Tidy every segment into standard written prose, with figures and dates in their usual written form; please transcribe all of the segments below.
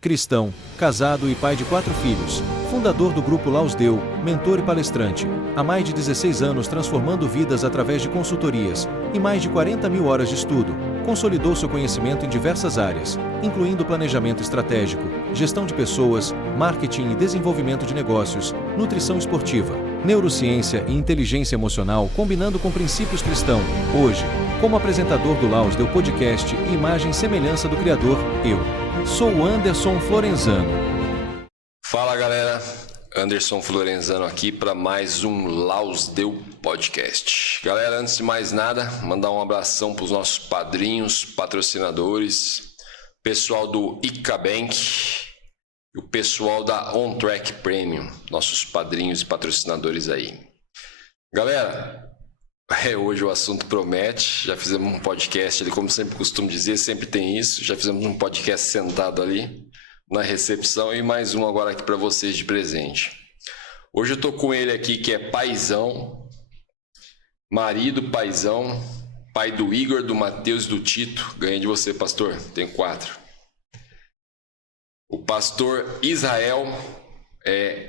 cristão, casado e pai de 4 filhos, fundador do Grupo Laus Deu, mentor e palestrante, há mais de 16 anos transformando vidas através de consultorias e mais de 40 mil horas de estudo, consolidou seu conhecimento em diversas áreas, incluindo planejamento estratégico, gestão de pessoas, marketing e desenvolvimento de negócios, nutrição esportiva, neurociência e inteligência emocional combinando com princípios cristãos. Hoje, como apresentador do Laus Deu Podcast e imagem e semelhança do Criador, eu sou o Anderson Florenzano. Fala galera, Anderson Florenzano aqui para mais um Laus Deu Podcast. Galera, antes de mais nada, mandar um abração para os nossos padrinhos, patrocinadores, pessoal do ICA Bank e o pessoal da On Track Premium, nossos padrinhos e patrocinadores aí. Galera, hoje o assunto promete, já fizemos um podcast ali, como sempre costumo dizer, sempre tem isso, já fizemos um podcast sentado ali na recepção e mais um agora aqui para vocês de presente. Hoje eu tô com ele aqui que é paizão, marido paizão, pai do Igor, do Matheus e do Tito. Ganhei de você, pastor, tenho 4. O pastor Israel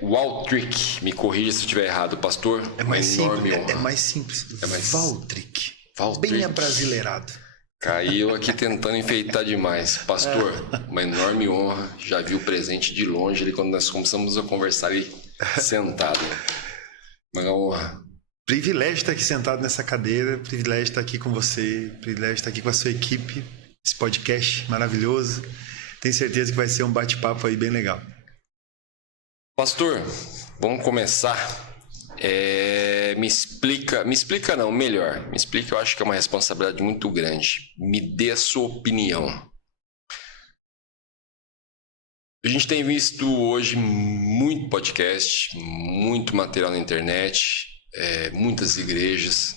Waltrick, me corrija se eu estiver errado, pastor. É mais simples. É mais simples. Waltrick. Bem abrasileirado. Caiu aqui tentando enfeitar demais. Pastor, uma enorme honra. Já vi o presente de longe ali quando nós começamos a conversar ali sentado. Uma honra. Privilégio estar aqui sentado nessa cadeira, privilégio estar aqui com você, privilégio estar aqui com a sua equipe. Esse podcast maravilhoso. Tenho certeza que vai ser um bate-papo aí bem legal. Pastor, vamos começar. Me explica não, melhor. Me explica, eu acho que é uma responsabilidade muito grande. Me dê a sua opinião. A gente tem visto hoje muito podcast, muito material na internet, muitas igrejas,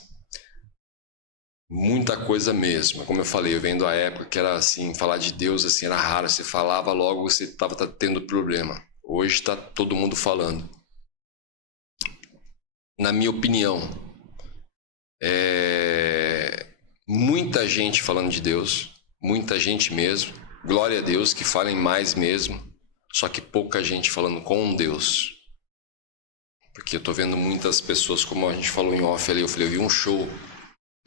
muita coisa mesmo. Como eu falei, eu venho da época que era assim, falar de Deus assim era raro. Você falava logo, você estava tendo problema. Hoje está todo mundo falando. Na minha opinião, muita gente falando de Deus, muita gente mesmo, glória a Deus, que falem mais mesmo, só que pouca gente falando com Deus. Porque eu tô vendo muitas pessoas, como a gente falou em off ali, eu vi um show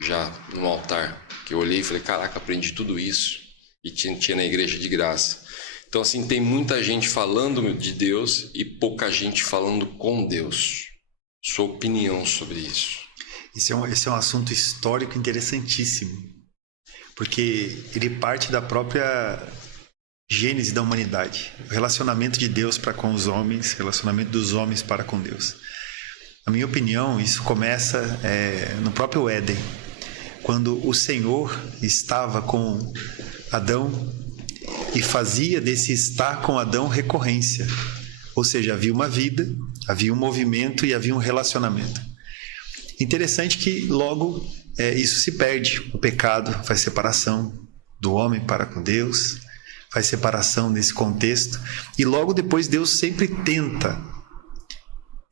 já no altar, que eu olhei e falei, caraca, aprendi tudo isso, e tinha na igreja de graça. Então assim, tem muita gente falando de Deus e pouca gente falando com Deus. Sua opinião sobre isso? Esse é um assunto histórico interessantíssimo, porque ele parte da própria gênese da humanidade, o relacionamento de Deus para com os homens, o relacionamento dos homens para com Deus. Na minha opinião, isso começa no próprio Éden, quando o Senhor estava com Adão e fazia desse estar com Adão recorrência, ou seja, havia uma vida, havia um movimento e havia um relacionamento. Interessante que logo isso se perde. O pecado faz separação do homem para com Deus, faz separação nesse contexto. E logo depois Deus sempre tenta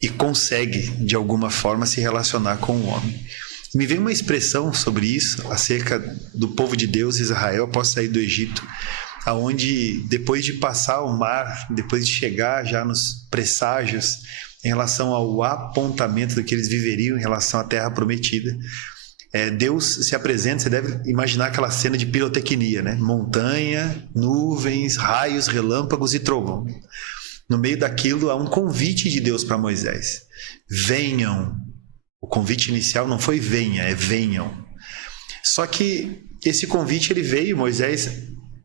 e consegue, de alguma forma, se relacionar com o homem. Me veio uma expressão sobre isso, acerca do povo de Deus, Israel, após sair do Egito, aonde depois de passar o mar, depois de chegar já nos presságios em relação ao apontamento do que eles viveriam em relação à terra prometida, Deus se apresenta, você deve imaginar aquela cena de pirotecnia, né? Montanha, nuvens, raios, relâmpagos e trovão. No meio daquilo há um convite de Deus para Moisés. Venham. O convite inicial não foi venha, é venham. Só que esse convite ele veio, Moisés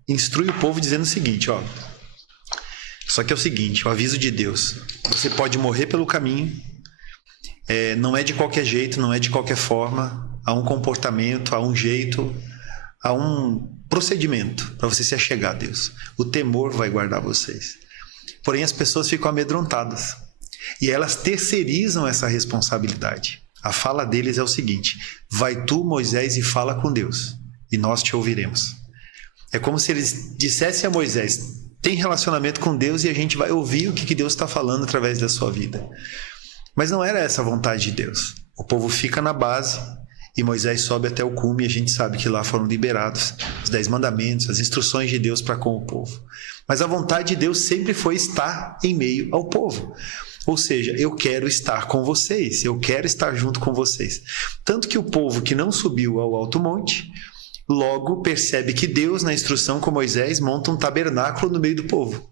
instrui o povo dizendo o seguinte, só que é o seguinte, o aviso de Deus, você pode morrer pelo caminho, não é de qualquer jeito, não é de qualquer forma, há um comportamento, há um jeito, há um procedimento para você se achegar a Deus. O temor vai guardar vocês. Porém, as pessoas ficam amedrontadas e elas terceirizam essa responsabilidade. A fala deles é o seguinte, vai tu, Moisés, e fala com Deus, e nós te ouviremos. É como se eles dissessem a Moisés, tem relacionamento com Deus e a gente vai ouvir o que Deus está falando através da sua vida. Mas não era essa a vontade de Deus. O povo fica na base E Moisés sobe até o cume e a gente sabe que lá foram liberados os 10 mandamentos, as instruções de Deus para com o povo. Mas a vontade de Deus sempre foi estar em meio ao povo. Ou seja, eu quero estar com vocês, eu quero estar junto com vocês. Tanto que o povo que não subiu ao alto monte, logo percebe que Deus, na instrução com Moisés, monta um tabernáculo no meio do povo.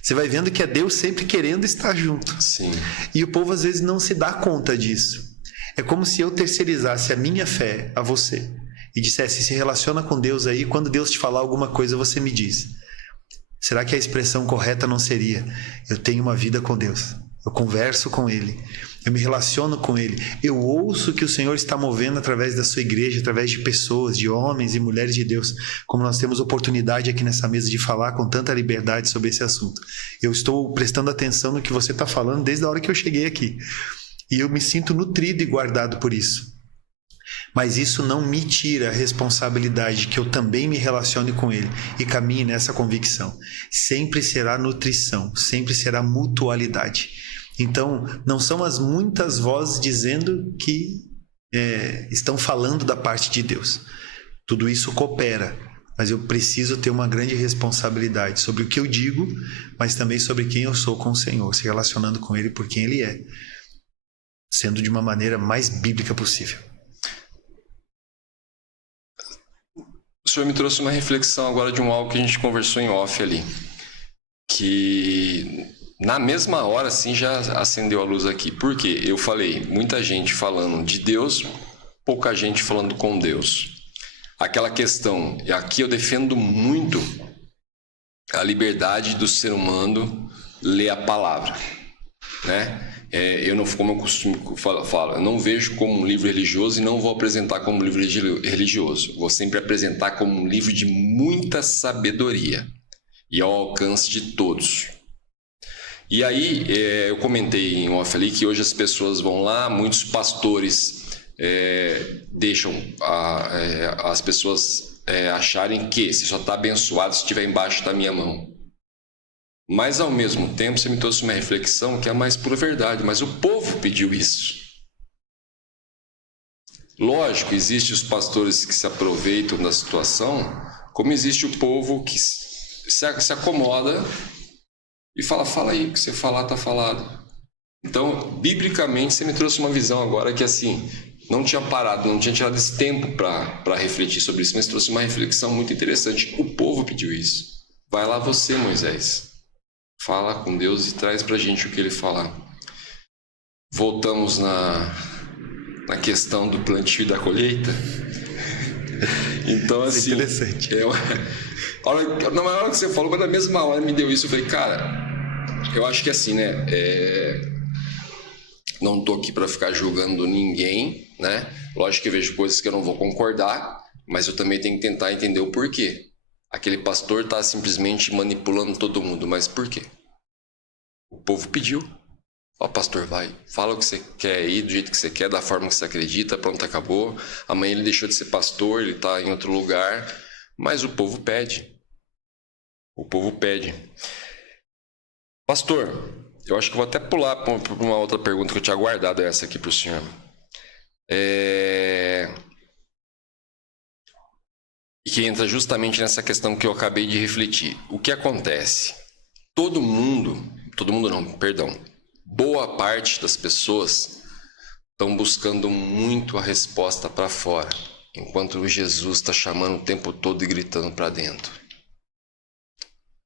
Você vai vendo que é Deus sempre querendo estar junto. Sim. E o povo às vezes não se dá conta disso. É como se eu terceirizasse a minha fé a você e dissesse, se relaciona com Deus aí, quando Deus te falar alguma coisa, você me diz. Será que a expressão correta não seria, eu tenho uma vida com Deus, eu converso com Ele, eu me relaciono com Ele, eu ouço que o Senhor está movendo através da sua igreja, através de pessoas, de homens e mulheres de Deus, como nós temos oportunidade aqui nessa mesa de falar com tanta liberdade sobre esse assunto. Eu estou prestando atenção no que você está falando desde a hora que eu cheguei aqui. E eu me sinto nutrido e guardado por isso. Mas isso não me tira a responsabilidade que eu também me relacione com Ele e caminhe nessa convicção. Sempre será nutrição, sempre será mutualidade. Então, não são as muitas vozes dizendo que estão falando da parte de Deus. Tudo isso coopera, mas eu preciso ter uma grande responsabilidade sobre o que eu digo, mas também sobre quem eu sou com o Senhor, se relacionando com Ele por quem Ele é. Sendo de uma maneira mais bíblica possível. O senhor me trouxe uma reflexão agora de algo que a gente conversou em off ali. Que na mesma hora, assim, já acendeu a luz aqui. Por quê? Eu falei, muita gente falando de Deus, pouca gente falando com Deus. Aquela questão, e aqui eu defendo muito a liberdade do ser humano ler a palavra, né? Eu não, como eu costumo falar, eu não vejo como um livro religioso e não vou apresentar como um livro religioso. Vou sempre apresentar como um livro de muita sabedoria e ao alcance de todos. E aí, eu comentei em off ali que hoje as pessoas vão lá, muitos pastores deixam as pessoas acharem que você só está abençoado se estiver embaixo da minha mão. Mas, ao mesmo tempo, você me trouxe uma reflexão que é a mais pura verdade. Mas o povo pediu isso. Lógico, existem os pastores que se aproveitam da situação, como existe o povo que se acomoda e fala aí, o que você falar está falado. Então, biblicamente, você me trouxe uma visão agora que, assim, não tinha parado, não tinha tirado esse tempo para refletir sobre isso, mas trouxe uma reflexão muito interessante. O povo pediu isso. Vai lá você, Moisés. Fala com Deus e traz pra gente o que Ele falar. Voltamos na questão do plantio e da colheita. Então, assim... Interessante. Na hora que você falou, mas na mesma hora me deu isso. Eu falei, cara, eu acho que assim, né? Não tô aqui pra ficar julgando ninguém, né? Lógico que eu vejo coisas que eu não vou concordar, mas eu também tenho que tentar entender o porquê. Aquele pastor está simplesmente manipulando todo mundo, mas por quê? O povo pediu. Ó, pastor, vai, fala o que você quer aí, do jeito que você quer, da forma que você acredita, pronto, acabou. Amanhã ele deixou de ser pastor, ele está em outro lugar, mas o povo pede. O povo pede. Pastor, eu acho que eu vou até pular para uma outra pergunta que eu tinha guardado essa aqui para o senhor. E que entra justamente nessa questão que eu acabei de refletir. O que acontece? Boa parte das pessoas estão buscando muito a resposta para fora, enquanto Jesus está chamando o tempo todo e gritando para dentro.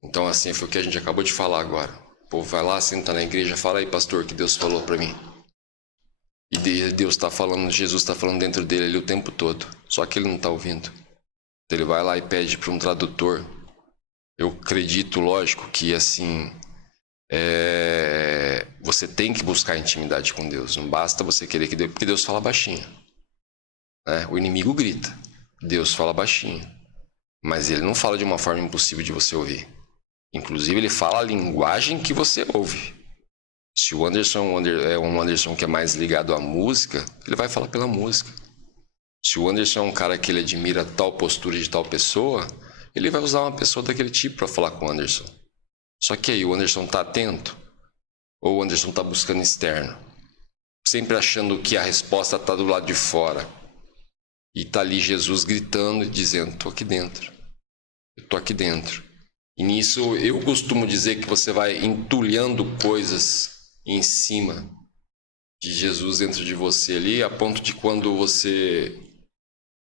Então, assim, foi o que a gente acabou de falar agora. O povo vai lá, senta na igreja, fala aí, pastor, que Deus falou para mim. E Deus está falando, Jesus está falando dentro dele ali o tempo todo, só que ele não está ouvindo. Ele vai lá e pede para um tradutor. Eu acredito, lógico, que assim, você tem que buscar intimidade com Deus. Não basta você querer que Deus... Porque Deus fala baixinho, né? O inimigo grita. Deus fala baixinho. Mas ele não fala de uma forma impossível de você ouvir. Inclusive, ele fala a linguagem que você ouve. Se o Anderson é um Anderson que é mais ligado à música, ele vai falar pela música. Se o Anderson é um cara que ele admira tal postura de tal pessoa, ele vai usar uma pessoa daquele tipo para falar com o Anderson. Só que aí o Anderson está atento ou o Anderson está buscando externo? Sempre achando que a resposta está do lado de fora. E tá ali Jesus gritando e dizendo: tô aqui dentro. Eu tô aqui dentro. E nisso eu costumo dizer que você vai entulhando coisas em cima de Jesus dentro de você ali, a ponto de quando você,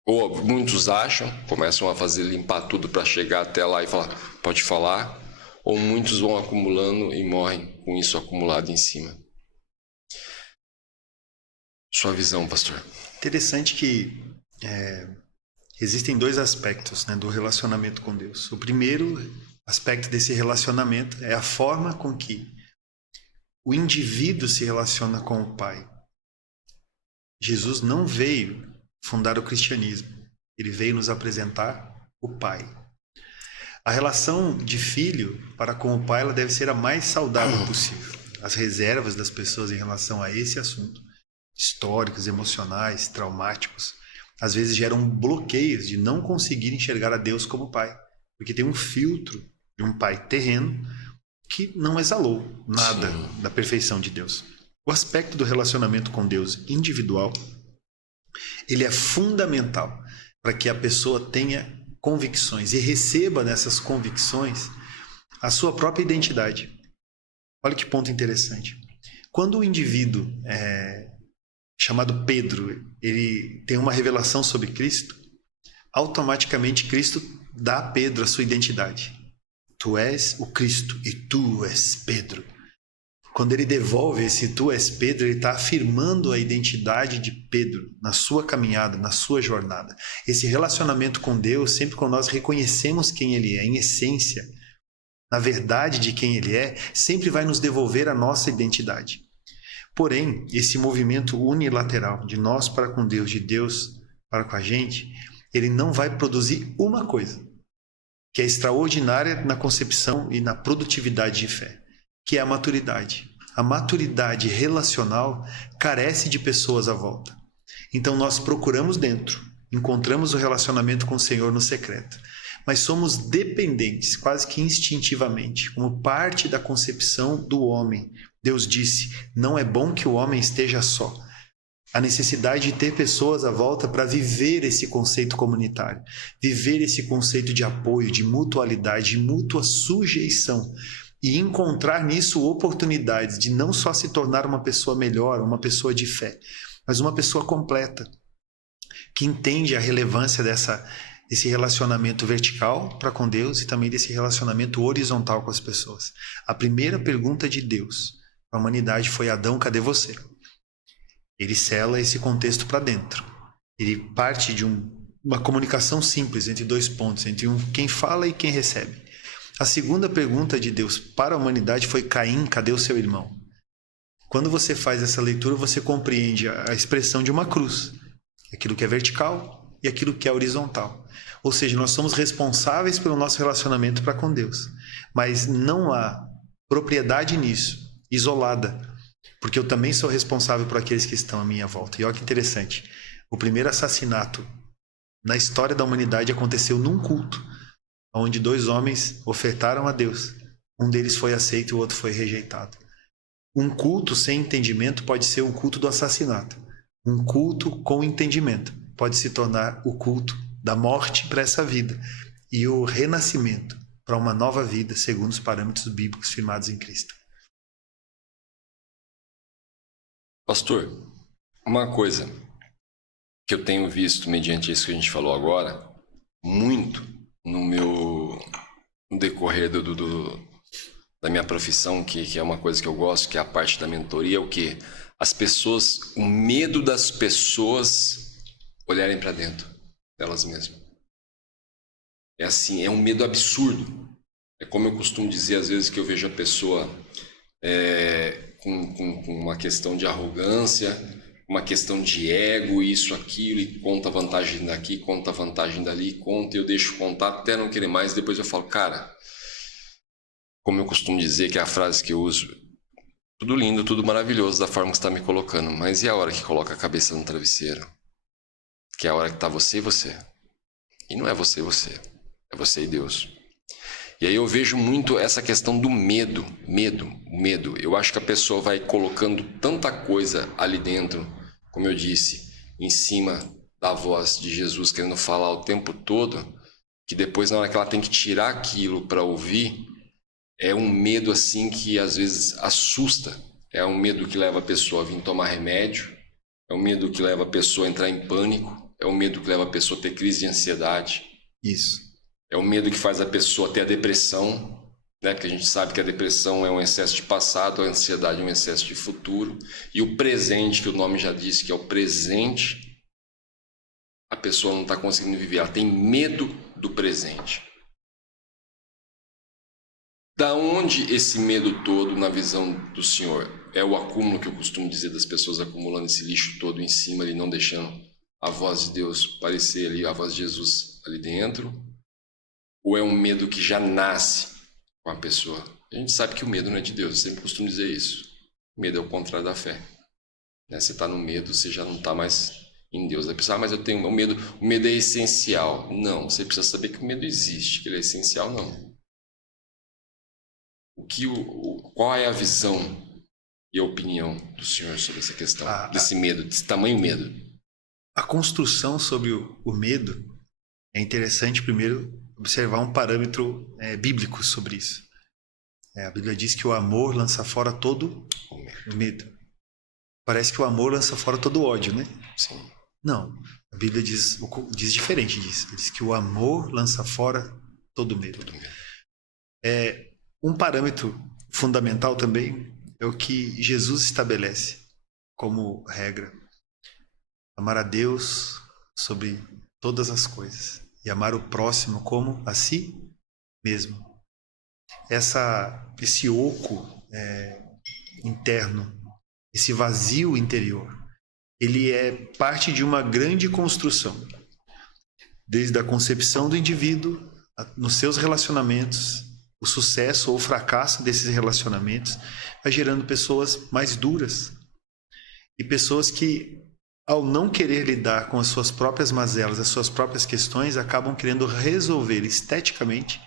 ou muitos acham, começam a fazer limpar tudo para chegar até lá e falar: pode falar, ou muitos vão acumulando e morrem com isso acumulado em cima. Sua visão, pastor? Interessante que existem dois aspectos, né, do relacionamento com Deus. O primeiro aspecto desse relacionamento é a forma com que o indivíduo se relaciona com o Pai. Jesus não veio fundar o cristianismo, ele veio nos apresentar o Pai. A relação de filho para com o Pai ela deve ser a mais saudável possível. As reservas das pessoas em relação a esse assunto, históricos, emocionais, traumáticos, às vezes geram bloqueios de não conseguir enxergar a Deus como Pai, porque tem um filtro de um Pai terreno que não exalou nada da perfeição de Deus. O aspecto do relacionamento com Deus individual, ele é fundamental para que a pessoa tenha convicções e receba nessas convicções a sua própria identidade. Olha que ponto interessante. Quando o indivíduo chamado Pedro, ele tem uma revelação sobre Cristo, automaticamente Cristo dá a Pedro a sua identidade. Tu és o Cristo e tu és Pedro. Quando ele devolve esse tu és Pedro, ele está afirmando a identidade de Pedro na sua caminhada, na sua jornada. Esse relacionamento com Deus, sempre quando nós reconhecemos quem ele é, em essência, na verdade de quem ele é, sempre vai nos devolver a nossa identidade. Porém, esse movimento unilateral de nós para com Deus, de Deus para com a gente, ele não vai produzir uma coisa, que é extraordinária na concepção e na produtividade de fé, que é a maturidade. A maturidade relacional carece de pessoas à volta. Então nós procuramos dentro, encontramos o relacionamento com o Senhor no secreto, mas somos dependentes, quase que instintivamente, como parte da concepção do homem. Deus disse: não é bom que o homem esteja só. A necessidade de ter pessoas à volta para viver esse conceito comunitário, viver esse conceito de apoio, de mutualidade, de mútua sujeição e encontrar nisso oportunidades de não só se tornar uma pessoa melhor, uma pessoa de fé, mas uma pessoa completa, que entende a relevância desse relacionamento vertical para com Deus e também desse relacionamento horizontal com as pessoas. A primeira pergunta de Deus para a humanidade foi: Adão, cadê você? Ele sela esse contexto para dentro. Ele parte de uma comunicação simples entre dois pontos, entre quem fala e quem recebe. A segunda pergunta de Deus para a humanidade foi: Caim, cadê o seu irmão? Quando você faz essa leitura, você compreende a expressão de uma cruz. Aquilo que é vertical e aquilo que é horizontal. Ou seja, nós somos responsáveis pelo nosso relacionamento para com Deus. Mas não há propriedade nisso, isolada. Porque eu também sou responsável por aqueles que estão à minha volta. E olha que interessante. O primeiro assassinato na história da humanidade aconteceu num culto, onde dois homens ofertaram a Deus. Um deles foi aceito e o outro foi rejeitado. Um culto sem entendimento pode ser um culto do assassinato. Um culto com entendimento pode se tornar o culto da morte para essa vida e o renascimento para uma nova vida segundo os parâmetros bíblicos firmados em Cristo. Pastor, uma coisa que eu tenho visto mediante isso que a gente falou agora, muito no decorrer da minha profissão, que é uma coisa que eu gosto, que é a parte da mentoria, é o quê? As pessoas, o medo das pessoas olharem para dentro delas mesmas. É assim, é um medo absurdo. É como eu costumo dizer às vezes, que eu vejo a pessoa com uma questão de arrogância, uma questão de ego, isso, aquilo, e conta vantagem daqui, conta vantagem dali, conta, e eu deixo contar até não querer mais, depois eu falo: cara, como eu costumo dizer, que é a frase que eu uso, tudo lindo, tudo maravilhoso da forma que você está me colocando, mas e a hora que coloca a cabeça no travesseiro? Que é a hora que está você e você. E não é você e você, é você e Deus. E aí eu vejo muito essa questão do medo. Eu acho que a pessoa vai colocando tanta coisa ali dentro, como eu disse, em cima da voz de Jesus querendo falar o tempo todo, que depois na hora que ela tem que tirar aquilo para ouvir, é um medo assim que às vezes assusta. É um medo que leva a pessoa a vir tomar remédio, é um medo que leva a pessoa a entrar em pânico, é um medo que leva a pessoa a ter crise de ansiedade. Isso. É um medo que faz a pessoa ter a depressão, né? Porque a gente sabe que a depressão é um excesso de passado, a ansiedade é um excesso de futuro. E o presente, que o nome já disse que é o presente, a pessoa não está conseguindo viver, ela tem medo do presente. Da onde esse medo todo na visão do Senhor? É o acúmulo que eu costumo dizer das pessoas acumulando esse lixo todo em cima e não deixando a voz de Deus parecer ali, a voz de Jesus ali dentro? Ou é um medo que já nasce com a pessoa? A gente sabe que o medo não é de Deus, eu sempre costumo dizer isso. O medo é o contrário da fé. Né? Você está no medo, você já não está mais em Deus. Aí pensa, mas eu tenho o medo é essencial. Não, você precisa saber que o medo existe, que ele é essencial, não. Qual é a visão e a opinião do Senhor sobre essa questão, desse medo, desse tamanho medo? A construção sobre o medo é interessante, primeiro, observar um parâmetro bíblico sobre isso. A Bíblia diz que o amor lança fora todo o medo. Parece que o amor lança fora todo o ódio, né? Sim. Não, a Bíblia diz diferente disso. Diz que o amor lança fora todo o medo. Um parâmetro fundamental também é o que Jesus estabelece como regra. Amar a Deus sobre todas as coisas e amar o próximo como a si mesmo. Esse oco interno, esse vazio interior, ele é parte de uma grande construção. Desde a concepção do indivíduo, nos seus relacionamentos, o sucesso ou o fracasso desses relacionamentos vai gerando pessoas mais duras e pessoas que, ao não querer lidar com as suas próprias mazelas, as suas próprias questões, acabam querendo resolver esteticamente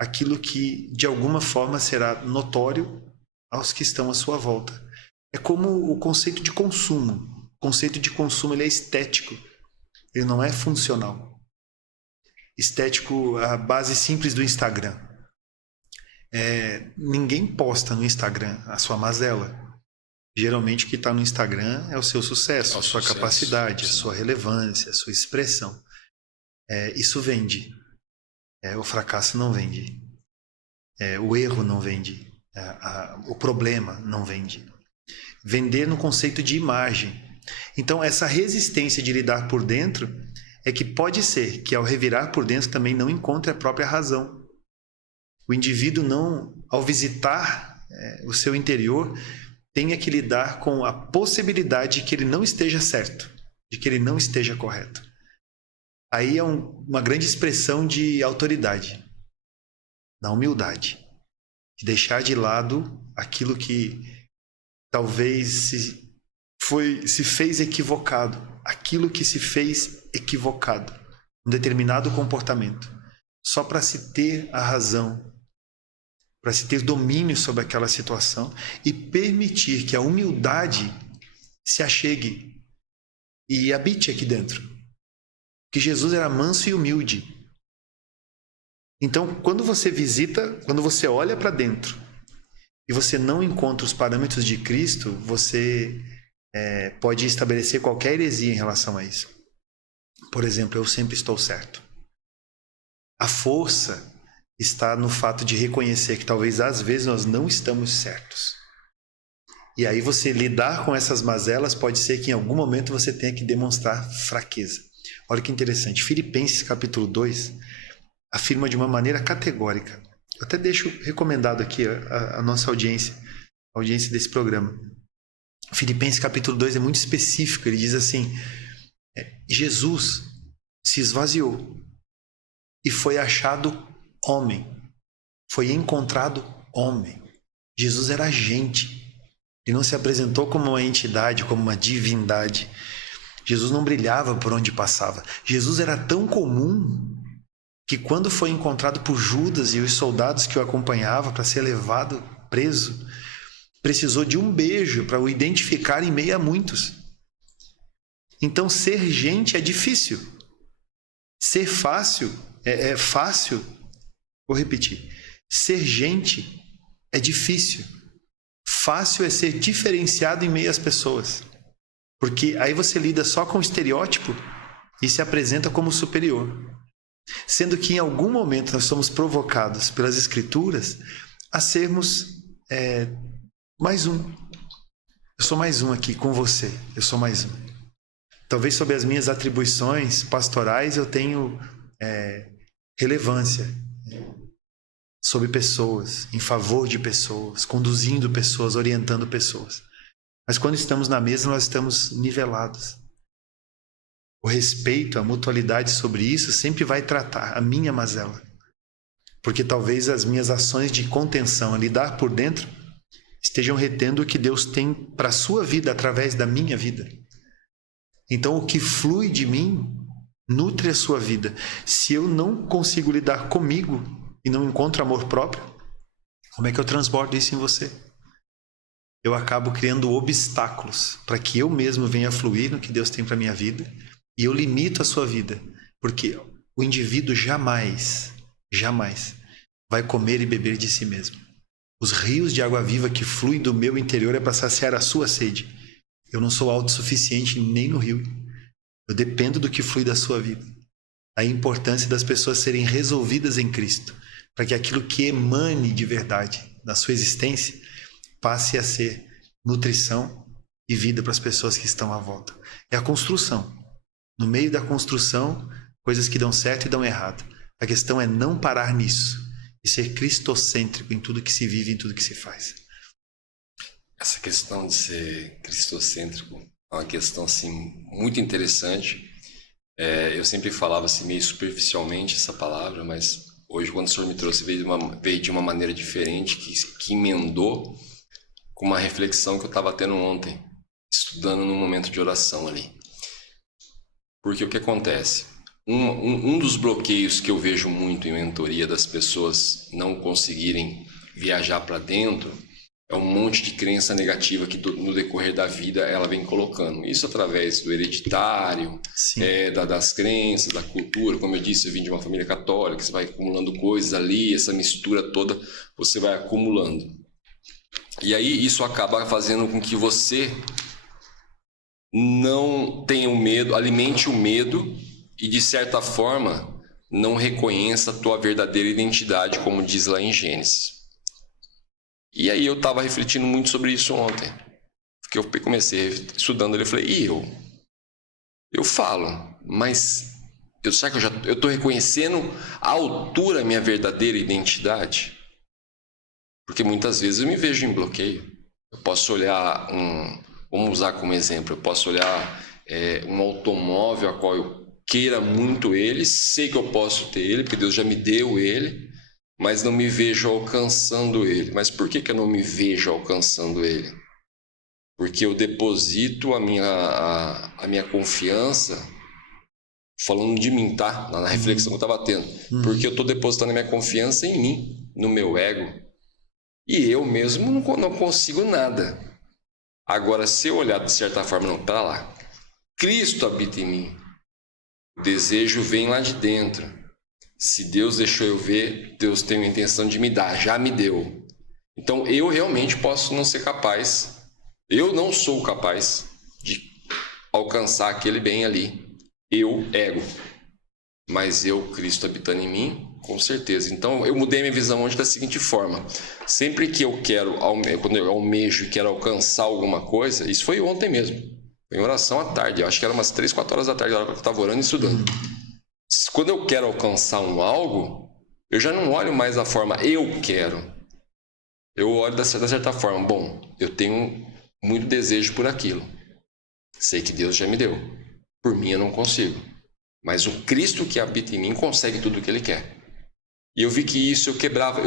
aquilo que de alguma forma será notório aos que estão à sua volta. É como o conceito de consumo. O conceito de consumo ele é estético, ele não é funcional. Estético, a base simples do Instagram. Ninguém posta no Instagram a sua mazela. Geralmente o que está no Instagram é o seu sucesso, a sua capacidade, a sua relevância, a sua expressão. Isso vende. O fracasso não vende. O erro não vende. O problema não vende. Vender no conceito de imagem. Então essa resistência de lidar por dentro é que pode ser que ao revirar por dentro também não encontre a própria razão. O indivíduo não, ao visitar o seu interior, tenha que lidar com a possibilidade de que ele não esteja certo, de que ele não esteja correto. Aí é uma grande expressão de autoridade, da humildade, de deixar de lado aquilo que talvez se fez equivocado, aquilo que se fez equivocado, um determinado comportamento, só para se ter a razão, para se ter domínio sobre aquela situação e permitir que a humildade se achegue e habite aqui dentro. Que Jesus era manso e humilde. Então, quando você visita, quando você olha para dentro e você não encontra os parâmetros de Cristo, você pode estabelecer qualquer heresia em relação a isso. Por exemplo, eu sempre estou certo. A força está no fato de reconhecer que talvez às vezes nós não estamos certos. E aí você lidar com essas mazelas pode ser que em algum momento você tenha que demonstrar fraqueza. Olha que interessante, Filipenses capítulo 2 afirma de uma maneira categórica. Eu até deixo recomendado aqui a nossa audiência, a audiência desse programa. Filipenses capítulo 2 é muito específico, ele diz assim, Jesus se esvaziou e foi achado homem, foi encontrado homem. Jesus era gente, ele não se apresentou como uma entidade, como uma divindade. Jesus não brilhava por onde passava. Jesus era tão comum que quando foi encontrado por Judas e os soldados que o acompanhavam para ser levado preso, precisou de um beijo para o identificar em meio a muitos. Então, ser gente é difícil. Ser fácil é fácil. Vou repetir. Ser gente é difícil. Fácil é ser diferenciado em meio às pessoas. Porque aí você lida só com o estereótipo e se apresenta como superior. Sendo que em algum momento nós somos provocados pelas Escrituras a sermos mais um. Eu sou mais um aqui com você. Eu sou mais um. Talvez sob as minhas atribuições pastorais eu tenho relevância sobre pessoas, em favor de pessoas, conduzindo pessoas, orientando pessoas. Mas quando estamos na mesa, nós estamos nivelados. O respeito, a mutualidade sobre isso sempre vai tratar a minha mazela. Porque talvez as minhas ações de contenção, a lidar por dentro, estejam retendo o que Deus tem para a sua vida através da minha vida. Então, o que flui de mim nutre a sua vida. Se eu não consigo lidar comigo e não encontro amor próprio, como é que eu transbordo isso em você? Eu acabo criando obstáculos para que eu mesmo venha fluir no que Deus tem para a minha vida, e eu limito a sua vida, porque o indivíduo jamais vai comer e beber de si mesmo. Os rios de água viva que fluem do meu interior é para saciar a sua sede. Eu não sou autossuficiente nem no rio. Eu dependo do que flui da sua vida. A importância das pessoas serem resolvidas em Cristo, para que aquilo que emane de verdade na sua existência passe a ser nutrição e vida para as pessoas que estão à volta. É a construção. No meio da construção, coisas que dão certo e dão errado. A questão é não parar nisso e ser cristocêntrico em tudo que se vive, em tudo que se faz. Essa questão de ser cristocêntrico é uma questão assim, muito interessante. Eu sempre falava assim, meio superficialmente essa palavra, mas hoje, quando o Senhor me trouxe, veio de uma maneira diferente, que emendou com uma reflexão que eu estava tendo ontem, estudando no momento de oração ali. Porque o que acontece? Um dos bloqueios que eu vejo muito em mentoria das pessoas não conseguirem viajar para dentro é um monte de crença negativa que no decorrer da vida ela vem colocando. Isso através do hereditário, das crenças, da cultura. Como eu disse, eu vim de uma família católica, você vai acumulando coisas ali, essa mistura toda você vai acumulando. E aí isso acaba fazendo com que você não tenha o medo, alimente o medo e, de certa forma, não reconheça a tua verdadeira identidade, como diz lá em Gênesis. E aí eu estava refletindo muito sobre isso ontem, porque eu comecei estudando ele, eu falei, eu falo, mas será que eu estou reconhecendo à altura a minha verdadeira identidade? Porque muitas vezes eu me vejo em bloqueio. Eu posso olhar vamos usar como exemplo, eu posso olhar um automóvel a qual eu queira muito ele, sei que eu posso ter ele, porque Deus já me deu ele, mas não me vejo alcançando ele. Mas por que eu não me vejo alcançando ele? Porque eu deposito a minha confiança, falando de mim, tá? Na reflexão que eu estava tendo. Porque eu estou depositando a minha confiança em mim, no meu ego. E eu mesmo não consigo nada. Agora, se eu olhar de certa forma, não, tá lá. Cristo habita em mim. O desejo vem lá de dentro. Se Deus deixou eu ver, Deus tem a intenção de me dar, já me deu. Então, eu realmente posso não ser capaz. Eu não sou capaz de alcançar aquele bem ali. Eu, ego. Mas Cristo habitando em mim, com certeza. Então, eu mudei minha visão hoje da seguinte forma. Sempre que eu quando eu almejo e quero alcançar alguma coisa, isso foi ontem mesmo. Foi em oração à tarde. Eu acho que era umas 3, 4 horas da tarde, na hora que eu estava orando e estudando. Quando eu quero alcançar algo, eu já não olho mais da forma eu quero. Eu olho da certa forma. Bom, eu tenho muito desejo por aquilo. Sei que Deus já me deu. Por mim eu não consigo. Mas o Cristo que habita em mim consegue tudo o que Ele quer. E eu vi que isso eu quebrava.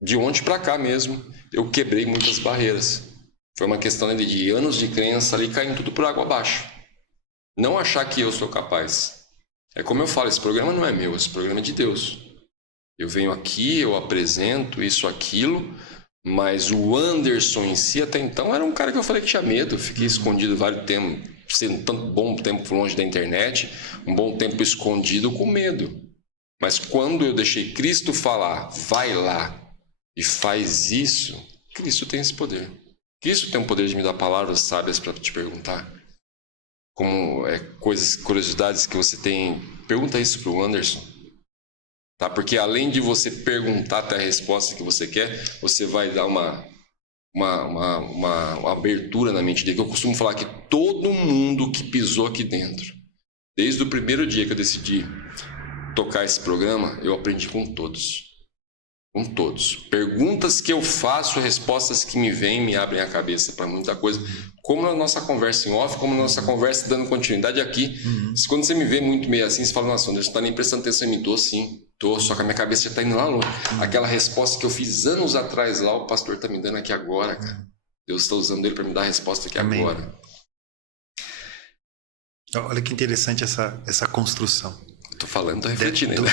De ontem para cá mesmo, eu quebrei muitas barreiras. Foi uma questão de anos de crença ali, caindo tudo por água abaixo. Não achar que eu sou capaz. É como eu falo, esse programa não é meu, esse programa é de Deus. Eu venho aqui, eu apresento isso, aquilo, mas o Anderson em si, até então, era um cara que eu falei que tinha medo. Fiquei escondido vários tempos, sendo tanto bom tempo longe da internet, um bom tempo escondido com medo. Mas quando eu deixei Cristo falar, vai lá e faz isso, Cristo tem esse poder. Cristo tem o poder de me dar palavras sábias para te perguntar. Como curiosidades que você tem, pergunta isso para o Anderson. Tá? Porque além de você perguntar até a resposta que você quer, você vai dar uma abertura na mente dele. Eu costumo falar que todo mundo que pisou aqui dentro, desde o primeiro dia que eu decidi tocar esse programa, eu aprendi com todos. Com todos. Perguntas que eu faço, respostas que me vêm, me abrem a cabeça para muita coisa. Como na nossa conversa em off, como na nossa conversa dando continuidade aqui. Quando você me vê muito meio assim, você fala, nossa, Anderson, não tá nem prestando atenção em mim. Tô sim, tô, só que a minha cabeça já tá indo lá longe. Aquela resposta que eu fiz anos atrás lá, o pastor tá me dando aqui agora, cara. Deus está usando ele para me dar a resposta aqui agora. Olha que interessante essa construção. Tô falando, tô refletindo ainda.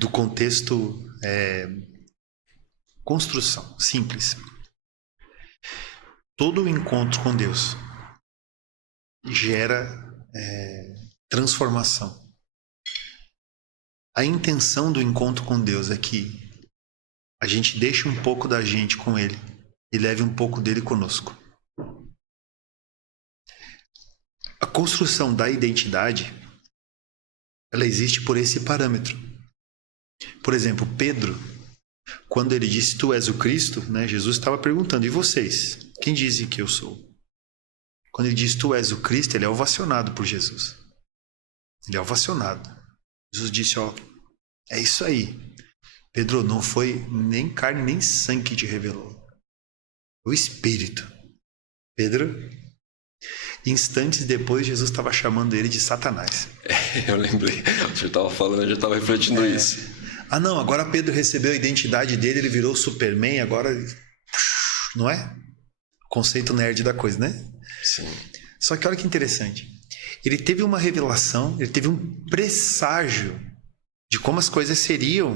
Do contexto... construção, simples. Todo encontro com Deus gera transformação. A intenção do encontro com Deus é que a gente deixe um pouco da gente com Ele e leve um pouco dele conosco. A construção da identidade, ela existe por esse parâmetro. Por exemplo, Pedro, quando ele disse, tu és o Cristo, né, Jesus estava perguntando, e vocês? Quem dizem que eu sou? Quando ele diz, tu és o Cristo, ele é ovacionado por Jesus. Ele é ovacionado. Jesus disse, é isso aí. Pedro, não foi nem carne nem sangue que te revelou. O Espírito. Pedro, instantes depois, Jesus estava chamando ele de Satanás. Eu lembrei. Você estava falando, eu já estava refletindo isso. Não, agora Pedro recebeu a identidade dele, ele virou Superman, agora... Não é? Conceito nerd da coisa, né? Sim. Só que olha que interessante. Ele teve uma revelação, ele teve um presságio de como as coisas seriam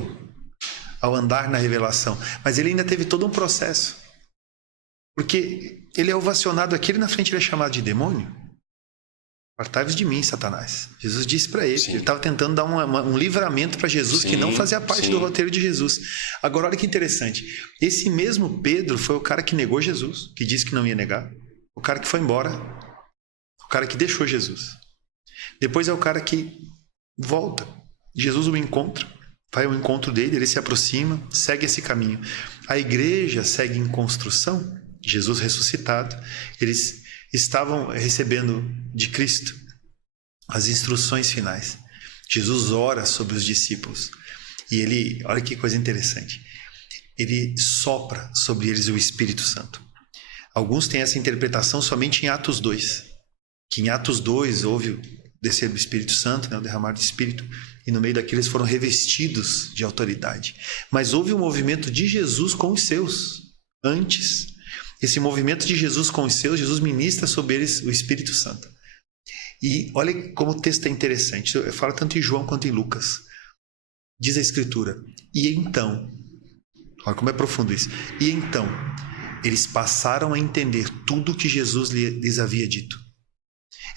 ao andar na revelação. Mas ele ainda teve todo um processo. Porque ele é ovacionado aqui, na frente ele é chamado de demônio. Apartai-vos de mim, Satanás. Jesus disse para ele. Sim. Ele estava tentando dar um livramento para Jesus, sim, que não fazia parte, sim, do roteiro de Jesus. Agora, olha que interessante. Esse mesmo Pedro foi o cara que negou Jesus, que disse que não ia negar. O cara que foi embora. O cara que deixou Jesus. Depois é o cara que volta. Jesus o encontra. Vai ao encontro dele, ele se aproxima, segue esse caminho. A igreja segue em construção. Jesus ressuscitado. Eles estavam recebendo de Cristo as instruções finais. Jesus ora sobre os discípulos. E ele, olha que coisa interessante, ele sopra sobre eles o Espírito Santo. Alguns têm essa interpretação somente em Atos 2. Que em Atos 2 houve o descer do Espírito Santo, né, o derramar do Espírito, e no meio daqueles foram revestidos de autoridade. Mas houve um movimento de Jesus com os seus. Antes, esse movimento de Jesus com os seus, Jesus ministra sobre eles o Espírito Santo. E olha como o texto é interessante. Eu falo tanto em João quanto em Lucas. Diz a Escritura. E então, olha como é profundo isso. E então, eles passaram a entender tudo o que Jesus lhes havia dito.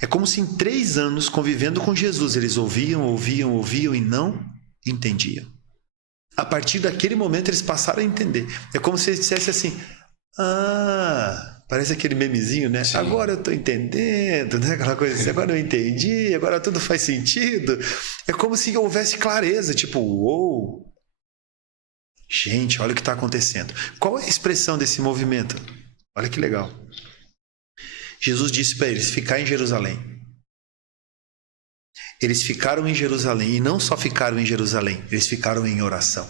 É como se em 3 anos, convivendo com Jesus, eles ouviam e não entendiam. A partir daquele momento, eles passaram a entender. É como se eles dissessem assim... parece aquele memezinho, né? Sim. Agora eu tô entendendo, né? Aquela coisa assim, agora eu entendi, agora tudo faz sentido. É como se houvesse clareza, tipo, uou! Gente, olha o que está acontecendo. Qual é a expressão desse movimento? Olha que legal. Jesus disse para eles, ficar em Jerusalém. Eles ficaram em Jerusalém, e não só ficaram em Jerusalém, eles ficaram em oração.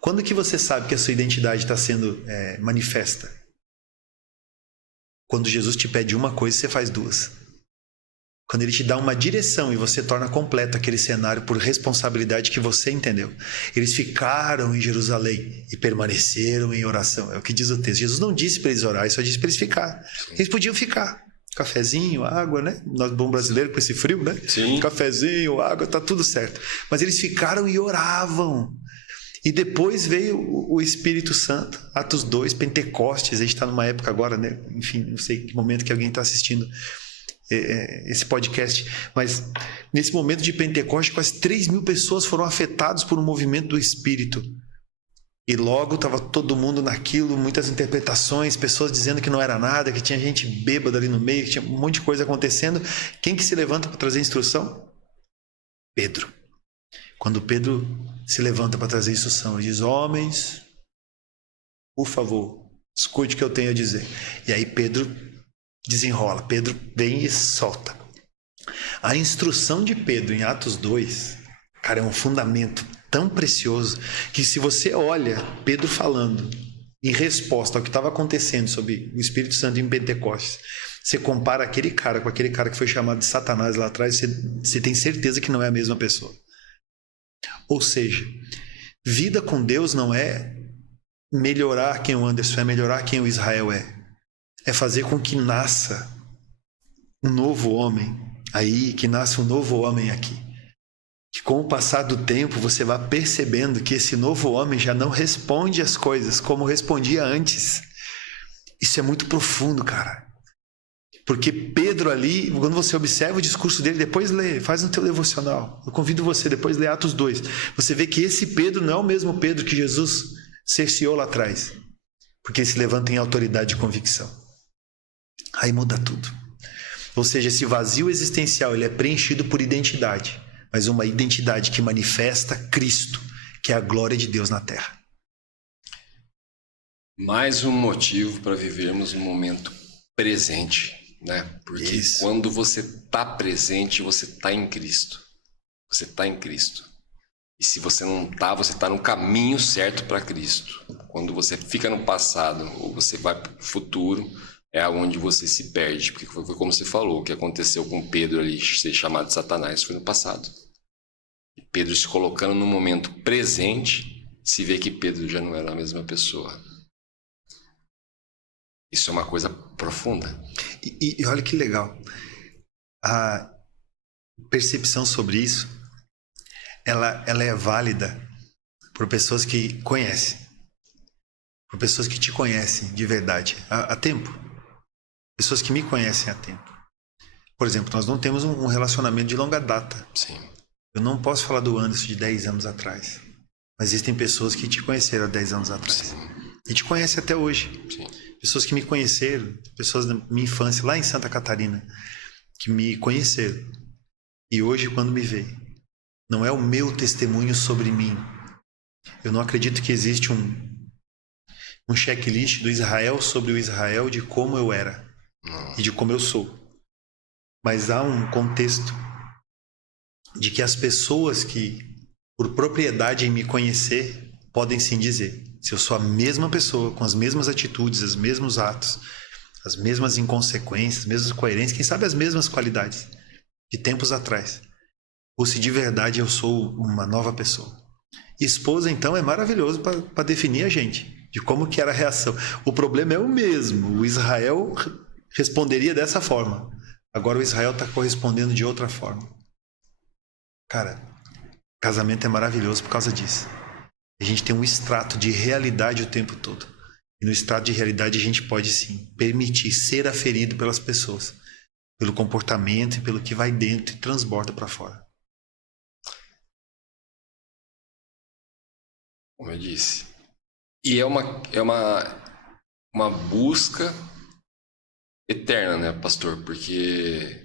Quando que você sabe que a sua identidade está sendo manifesta? Quando Jesus te pede uma coisa, você faz 2. Quando ele te dá uma direção e você torna completo aquele cenário por responsabilidade que você entendeu. Eles ficaram em Jerusalém e permaneceram em oração. É o que diz o texto. Jesus não disse para eles orar, ele só disse para eles ficar. Eles podiam ficar. Cafezinho, água, né? Nós bom brasileiro com esse frio, né? Sim. Cafezinho, água, tá tudo certo. Mas eles ficaram e oravam. E depois veio o Espírito Santo, Atos 2, Pentecostes, a gente está numa época agora, né? Enfim, não sei que momento que alguém está assistindo. esse podcast, mas nesse momento de Pentecoste, quase 3.000 pessoas foram afetadas por um movimento do Espírito. E logo estava todo mundo naquilo, muitas interpretações, pessoas dizendo que não era nada, que tinha gente bêbada ali no meio, que tinha um monte de coisa acontecendo. Quem que se levanta para trazer instrução? Pedro. Quando Pedro se levanta para trazer instrução, ele diz: homens, por favor, escute o que eu tenho a dizer. E aí Pedro desenrola, Pedro vem e solta. A instrução de Pedro em Atos 2, cara, é um fundamento tão precioso que, se você olha Pedro falando em resposta ao que estava acontecendo sobre o Espírito Santo em Pentecostes, você compara aquele cara com aquele cara que foi chamado de Satanás lá atrás, você tem certeza que não é a mesma pessoa. Ou seja, vida com Deus não é melhorar quem o Anderson é, melhorar quem o Israel é. É fazer com que nasça um novo homem aí, que nasça um novo homem aqui. Que com o passar do tempo você vai percebendo que esse novo homem já não responde as coisas como respondia antes. Isso é muito profundo, cara. Porque Pedro ali, quando você observa o discurso dele, depois lê, faz no teu devocional. Eu convido você, depois lê Atos 2. Você vê que esse Pedro não é o mesmo Pedro que Jesus cerceou lá atrás. Porque ele se levanta em autoridade e convicção. Aí muda tudo. Ou seja, esse vazio existencial, ele é preenchido por identidade. Mas uma identidade que manifesta Cristo, que é a glória de Deus na terra. Mais um motivo para vivermos no momento presente, né? Porque quando você está presente, você está em Cristo. Você está em Cristo. E se você não está, você está no caminho certo para Cristo. Quando você fica no passado ou você vai para o futuro, é onde você se perde. Porque foi como você falou, o que aconteceu com Pedro ali, ser chamado de Satanás, foi no passado. E Pedro se colocando no momento presente, se vê que Pedro já não era a mesma pessoa. Isso é uma coisa profunda. E olha que legal. A percepção sobre isso, ela é válida por pessoas que conhecem. Por pessoas que te conhecem de verdade há tempo. Pessoas que me conhecem há tempo. Por exemplo, nós não temos um relacionamento de longa data. Sim. Eu não posso falar do Anderson de 10 anos atrás. Mas existem pessoas que te conheceram há 10 anos atrás. Sim. E te conhecem até hoje. Sim. Pessoas que me conheceram, pessoas da minha infância, lá em Santa Catarina, que me conheceram. E hoje, quando me veem, não é o meu testemunho sobre mim. Eu não acredito que existe um checklist do Israel sobre o Israel de como eu era e de como eu sou. Mas há um contexto de que as pessoas que, por propriedade em me conhecer, podem sim dizer: se eu sou a mesma pessoa, com as mesmas atitudes, os mesmos atos, as mesmas inconsequências, as mesmas coerências, quem sabe as mesmas qualidades de tempos atrás, ou se de verdade eu sou uma nova pessoa. Esposa, então, é maravilhoso para definir a gente, de como que era a reação. O problema é o mesmo. O Israel responderia dessa forma. Agora o Israel está correspondendo de outra forma. Cara, casamento é maravilhoso por causa disso. A gente tem um extrato de realidade o tempo todo. E no extrato de realidade a gente pode sim permitir ser aferido pelas pessoas, pelo comportamento e pelo que vai dentro e transborda para fora. Como eu disse. E é uma busca eterna, né, pastor? Porque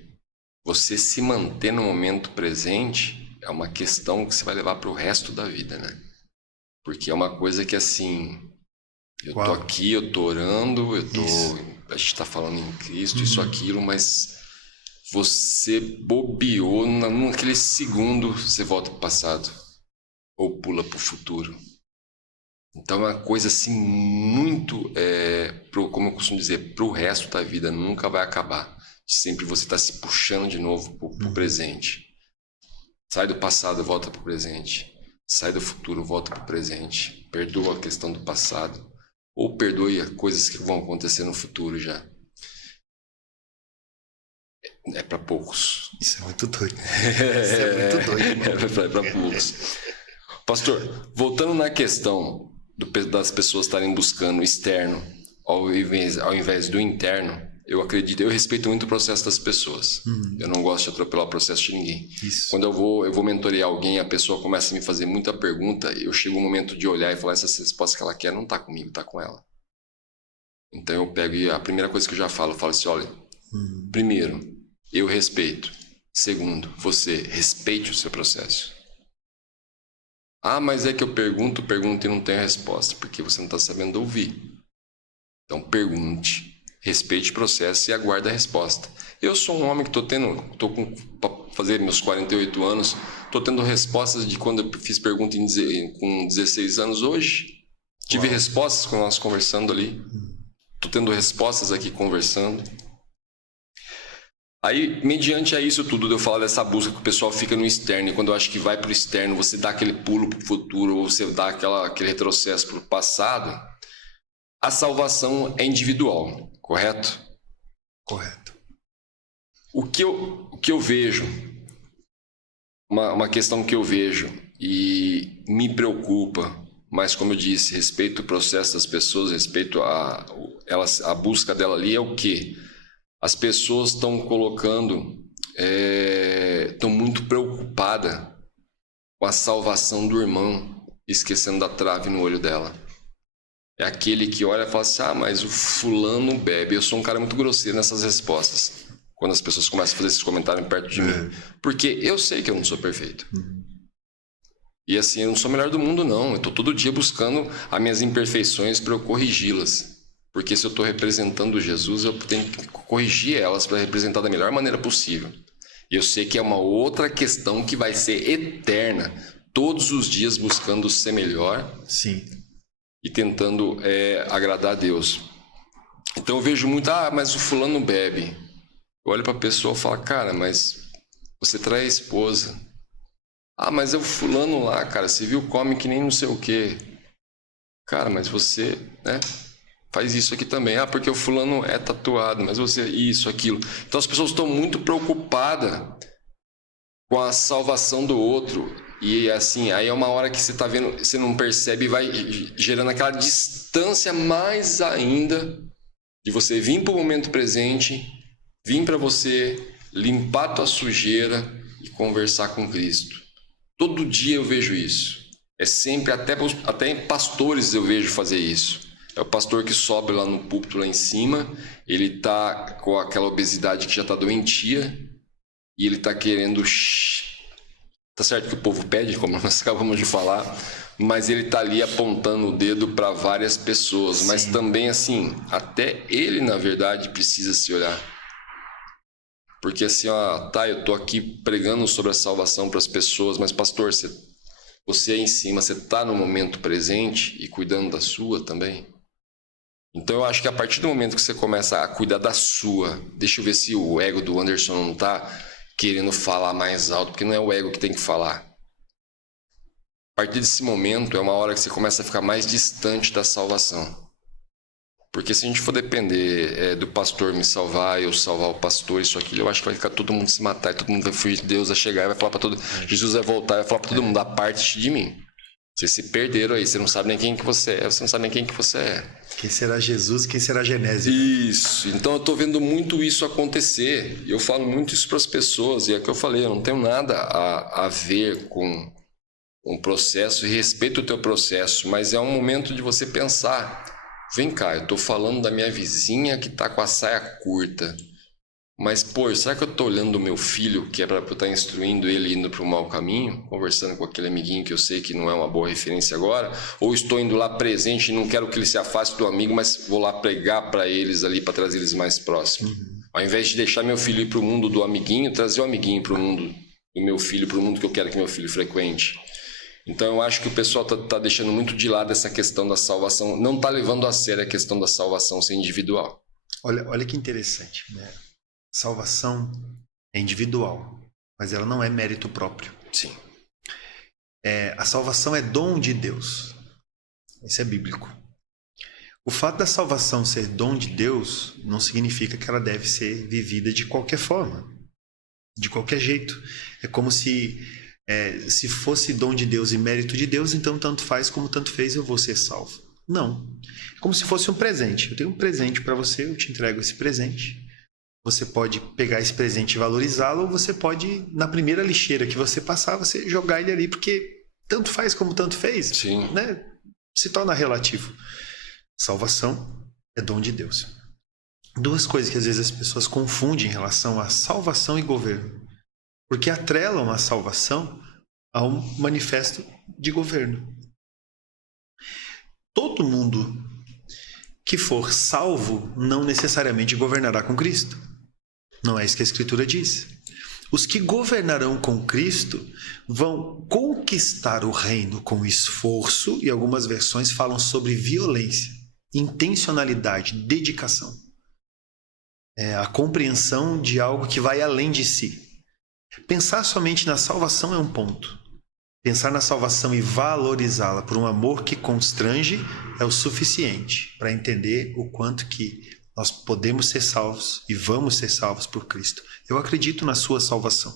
você se manter no momento presente é uma questão que você vai levar para o resto da vida, né? Porque é uma coisa que, assim, eu tô aqui, eu tô orando, a gente tá falando em Cristo, isso, aquilo, mas você bobeou naquele segundo, você volta pro passado ou pula pro futuro. Então é uma coisa assim muito, como eu costumo dizer, pro resto da vida, nunca vai acabar. Sempre você tá se puxando de novo pro presente. Sai do passado, volta pro presente. Sai do futuro, volta pro presente. Perdoa a questão do passado. Ou perdoe as coisas que vão acontecer no futuro já. É para poucos. Isso é muito doido. Isso é muito doido, mano. É para poucos. Pastor, voltando na questão das pessoas estarem buscando o externo ao invés do interno, eu acredito, eu respeito muito o processo das pessoas. Eu não gosto de atropelar o processo de ninguém. Isso. Quando eu vou mentorear alguém, a pessoa começa a me fazer muita pergunta, eu chego um momento de olhar e falar, essa resposta que ela quer não está comigo, está com ela. Então eu pego e a primeira coisa que eu falo assim, olha, primeiro, eu respeito. Segundo, você respeite o seu processo. Ah, mas é que eu pergunto e não tenho resposta, porque você não está sabendo ouvir. Então pergunte, respeite o processo e aguarde a resposta. Eu sou um homem que para fazer meus 48 anos, estou tendo respostas de quando eu fiz pergunta com 16 anos hoje. Tive respostas quando nós conversando ali. Estou tendo respostas aqui conversando. Aí, mediante a isso tudo, eu falo dessa busca que o pessoal fica no externo, e quando eu acho que vai para o externo, você dá aquele pulo para o futuro, ou você dá aquele retrocesso para o passado, a salvação é individual, correto? Correto. O que eu vejo, uma questão que eu vejo e me preocupa, mas como eu disse, respeito o processo das pessoas, respeito a busca dela ali, é o quê? As pessoas estão estão muito preocupadas com a salvação do irmão, esquecendo da trave no olho dela. É aquele que olha e fala assim, mas o fulano bebe. Eu sou um cara muito grosseiro nessas respostas, quando as pessoas começam a fazer esses comentários perto de mim. Porque eu sei que eu não sou perfeito. E assim, eu não sou o melhor do mundo, não. Eu estou todo dia buscando as minhas imperfeições para eu corrigi-las. Porque se eu estou representando Jesus, eu tenho que corrigir elas para representar da melhor maneira possível. E eu sei que é uma outra questão que vai ser eterna. Todos os dias buscando ser melhor. Sim. E tentando agradar a Deus. Então eu vejo muito, mas o fulano bebe. Eu olho para a pessoa e falo, cara, mas você trai a esposa. Mas é o fulano lá, cara, você viu, come que nem não sei o quê. Cara, mas você, né? Faz isso aqui também. Porque o fulano é tatuado, mas você... Isso, aquilo. Então as pessoas estão muito preocupadas com a salvação do outro. E assim, aí é uma hora que você tá vendo, você não percebe e vai gerando aquela distância mais ainda de você vir para o momento presente, vir para você limpar a tua sujeira e conversar com Cristo. Todo dia eu vejo isso. É sempre, até em pastores eu vejo fazer isso. É o pastor que sobe lá no púlpito lá em cima, ele tá com aquela obesidade que já tá doentia e ele tá querendo... Tá certo que o povo pede, como nós acabamos de falar, mas ele tá ali apontando o dedo para várias pessoas. Sim. Mas também, assim, até ele, na verdade, precisa se olhar. Porque assim, eu tô aqui pregando sobre a salvação para as pessoas, mas pastor, você aí em cima, você tá no momento presente e cuidando da sua também? Então eu acho que a partir do momento que você começa a cuidar da sua, deixa eu ver se o ego do Anderson não tá querendo falar mais alto, porque não é o ego que tem que falar. A partir desse momento é uma hora que você começa a ficar mais distante da salvação. Porque se a gente for depender do pastor me salvar, eu salvar o pastor, isso, aquilo, eu acho que vai ficar todo mundo se matar, e todo mundo vai fugir de Deus, vai chegar e vai falar para todo mundo, Jesus vai voltar, vai falar para todo mundo, da parte de mim. Vocês se perderam aí, você não sabe nem quem que você é, você não sabe nem quem que você é. Quem será Jesus e quem será Genésio? Isso, então eu tô vendo muito isso acontecer, eu falo muito isso para as pessoas, e é o que eu falei, eu não tenho nada a ver com um processo, e respeito o teu processo, mas é um momento de você pensar, vem cá, eu tô falando da minha vizinha que tá com a saia curta, mas, pô, será que eu tô olhando o meu filho, que é para eu estar instruindo ele indo para o mau caminho, conversando com aquele amiguinho que eu sei que não é uma boa referência agora, ou estou indo lá presente e não quero que ele se afaste do amigo, mas vou lá pregar para eles ali, para trazer eles mais próximos. Ao invés de deixar meu filho ir para o mundo do amiguinho, trazer o amiguinho para o mundo do meu filho, para o mundo que eu quero que meu filho frequente. Então eu acho que o pessoal tá deixando muito de lado essa questão da salvação, não tá levando a sério a questão da salvação ser individual. Olha que interessante, né? Salvação é individual, mas ela não é mérito próprio. Sim. A salvação é dom de Deus. Isso é bíblico. O fato da salvação ser dom de Deus não significa que ela deve ser vivida de qualquer forma, de qualquer jeito. É como se fosse dom de Deus e mérito de Deus, então tanto faz como tanto fez, eu vou ser salvo. Não. É como se fosse um presente. Eu tenho um presente para você, eu te entrego esse presente. Você pode pegar esse presente e valorizá-lo, ou você pode, na primeira lixeira que você passar, você jogar ele ali, porque tanto faz como tanto fez. Sim. Né? Se torna relativo. Salvação é dom de Deus. Duas coisas que às vezes as pessoas confundem em relação a salvação e governo. Porque atrelam a salvação a um manifesto de governo. Todo mundo que for salvo não necessariamente governará com Cristo. Não é isso que a Escritura diz. Os que governarão com Cristo vão conquistar o reino com esforço, e algumas versões falam sobre violência, intencionalidade, dedicação. É a compreensão de algo que vai além de si. Pensar somente na salvação é um ponto. Pensar na salvação e valorizá-la por um amor que constrange é o suficiente para entender o quanto que nós podemos ser salvos e vamos ser salvos por Cristo. Eu acredito na sua salvação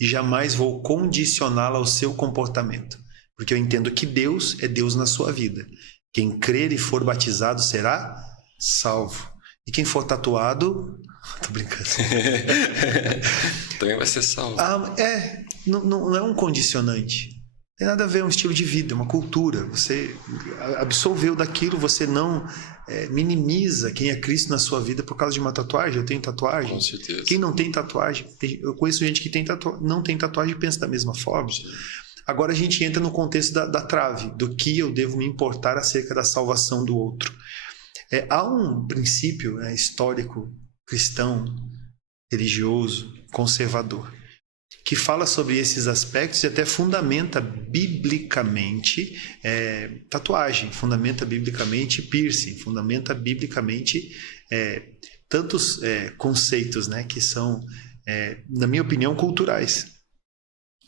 e jamais vou condicioná-la ao seu comportamento, porque eu entendo que Deus é Deus na sua vida. Quem crer e for batizado será salvo. E quem for tatuado... Tô brincando. Também vai ser salvo. Não é um condicionante. Tem nada a ver, é um estilo de vida, uma cultura. Você absolveu daquilo, você não minimiza quem é Cristo na sua vida por causa de uma tatuagem. Eu tenho tatuagem. Com certeza. Quem não tem tatuagem, eu conheço gente que não tem tatuagem e pensa da mesma forma. Sim. Agora a gente entra no contexto da trave, do que eu devo me importar acerca da salvação do outro. Há um princípio histórico, cristão, religioso, conservador, que fala sobre esses aspectos e até fundamenta biblicamente tatuagem, fundamenta biblicamente piercing, fundamenta biblicamente tantos conceitos, né, que são, na minha opinião, culturais.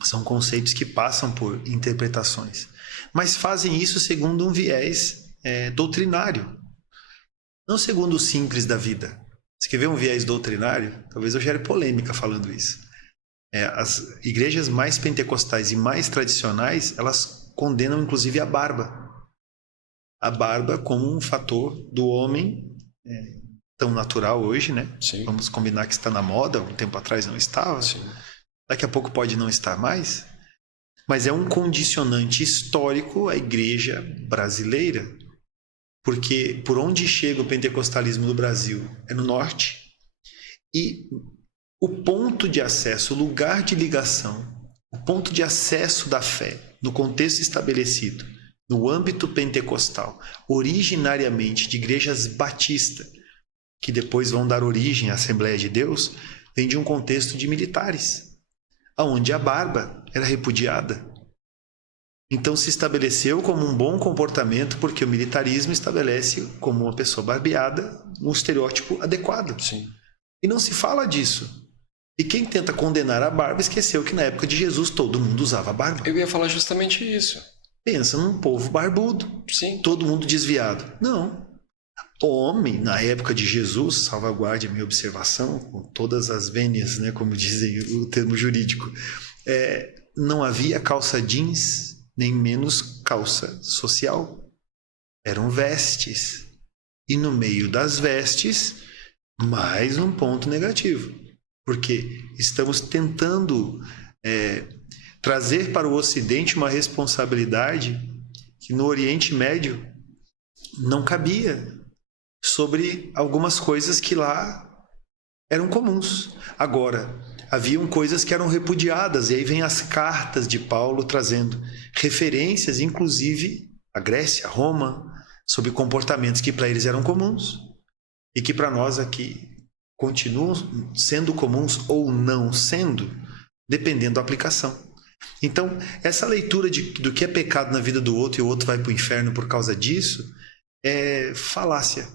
São conceitos que passam por interpretações, mas fazem isso segundo um viés doutrinário, não segundo o simples da vida. Você quer ver um viés doutrinário? Talvez eu gere polêmica falando isso. As igrejas mais pentecostais e mais tradicionais, elas condenam inclusive a barba. A barba como um fator do homem tão natural hoje, né? Sim. Vamos combinar que está na moda, um tempo atrás não estava. Sim. Daqui a pouco pode não estar mais. Mas é um condicionante histórico à igreja brasileira. Porque por onde chega o pentecostalismo no Brasil? É no norte. E o ponto de acesso, o lugar de ligação, o ponto de acesso da fé, no contexto estabelecido, no âmbito pentecostal, originariamente de igrejas batistas, que depois vão dar origem à Assembleia de Deus, vem de um contexto de militares, onde a barba era repudiada. Então se estabeleceu como um bom comportamento, porque o militarismo estabelece como uma pessoa barbeada um estereótipo adequado. Sim. E não se fala disso. E quem tenta condenar a barba esqueceu que na época de Jesus todo mundo usava barba. Eu ia falar justamente isso. Pensa num povo barbudo. Sim. Todo mundo desviado. Não. O homem, na época de Jesus, salvaguarde a minha observação, com todas as vênias, né, como dizem o termo jurídico, não havia calça jeans, nem menos calça social. Eram vestes. E no meio das vestes, mais um ponto negativo. Porque estamos tentando trazer para o Ocidente uma responsabilidade que no Oriente Médio não cabia, sobre algumas coisas que lá eram comuns. Agora, haviam coisas que eram repudiadas, e aí vem as cartas de Paulo trazendo referências, inclusive a Grécia, Roma, sobre comportamentos que para eles eram comuns e que para nós aqui continuam sendo comuns ou não sendo, dependendo da aplicação. Então, essa leitura do que é pecado na vida do outro e o outro vai para o inferno por causa disso é falácia,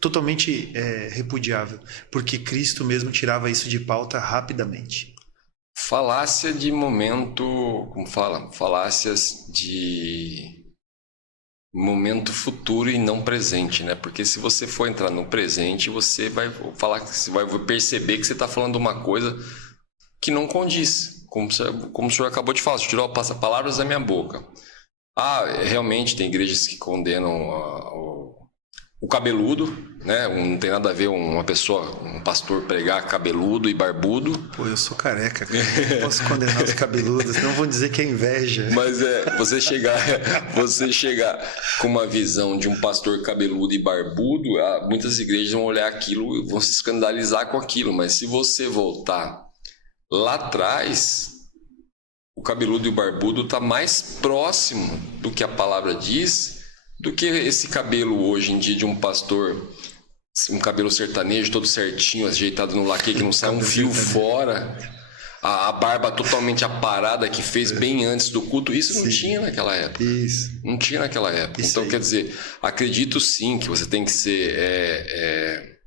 totalmente repudiável, porque Cristo mesmo tirava isso de pauta rapidamente. Falácia de momento, como fala? Falácias de momento futuro e não presente, né? Porque se você for entrar no presente, você vai perceber que você está falando uma coisa que não condiz, como o senhor acabou de falar, você tirou palavras da minha boca. Realmente tem igrejas que condenam o cabeludo, né? Não tem nada a ver um pastor pregar cabeludo e barbudo. Pô, eu sou careca, cara. Eu não posso condenar os cabeludos, não vão dizer que é inveja. Mas você chegar com uma visão de um pastor cabeludo e barbudo, muitas igrejas vão olhar aquilo e vão se escandalizar com aquilo. Mas se você voltar lá atrás, o cabeludo e o barbudo está mais próximo do que a palavra diz do que esse cabelo hoje em dia de um pastor, um cabelo sertanejo todo certinho, ajeitado no laque, que não sai um fio fora, a barba totalmente aparada que fez bem antes do culto. Isso não tinha naquela época. Isso. Não tinha naquela época. Então, quer dizer, acredito sim que você tem que ser...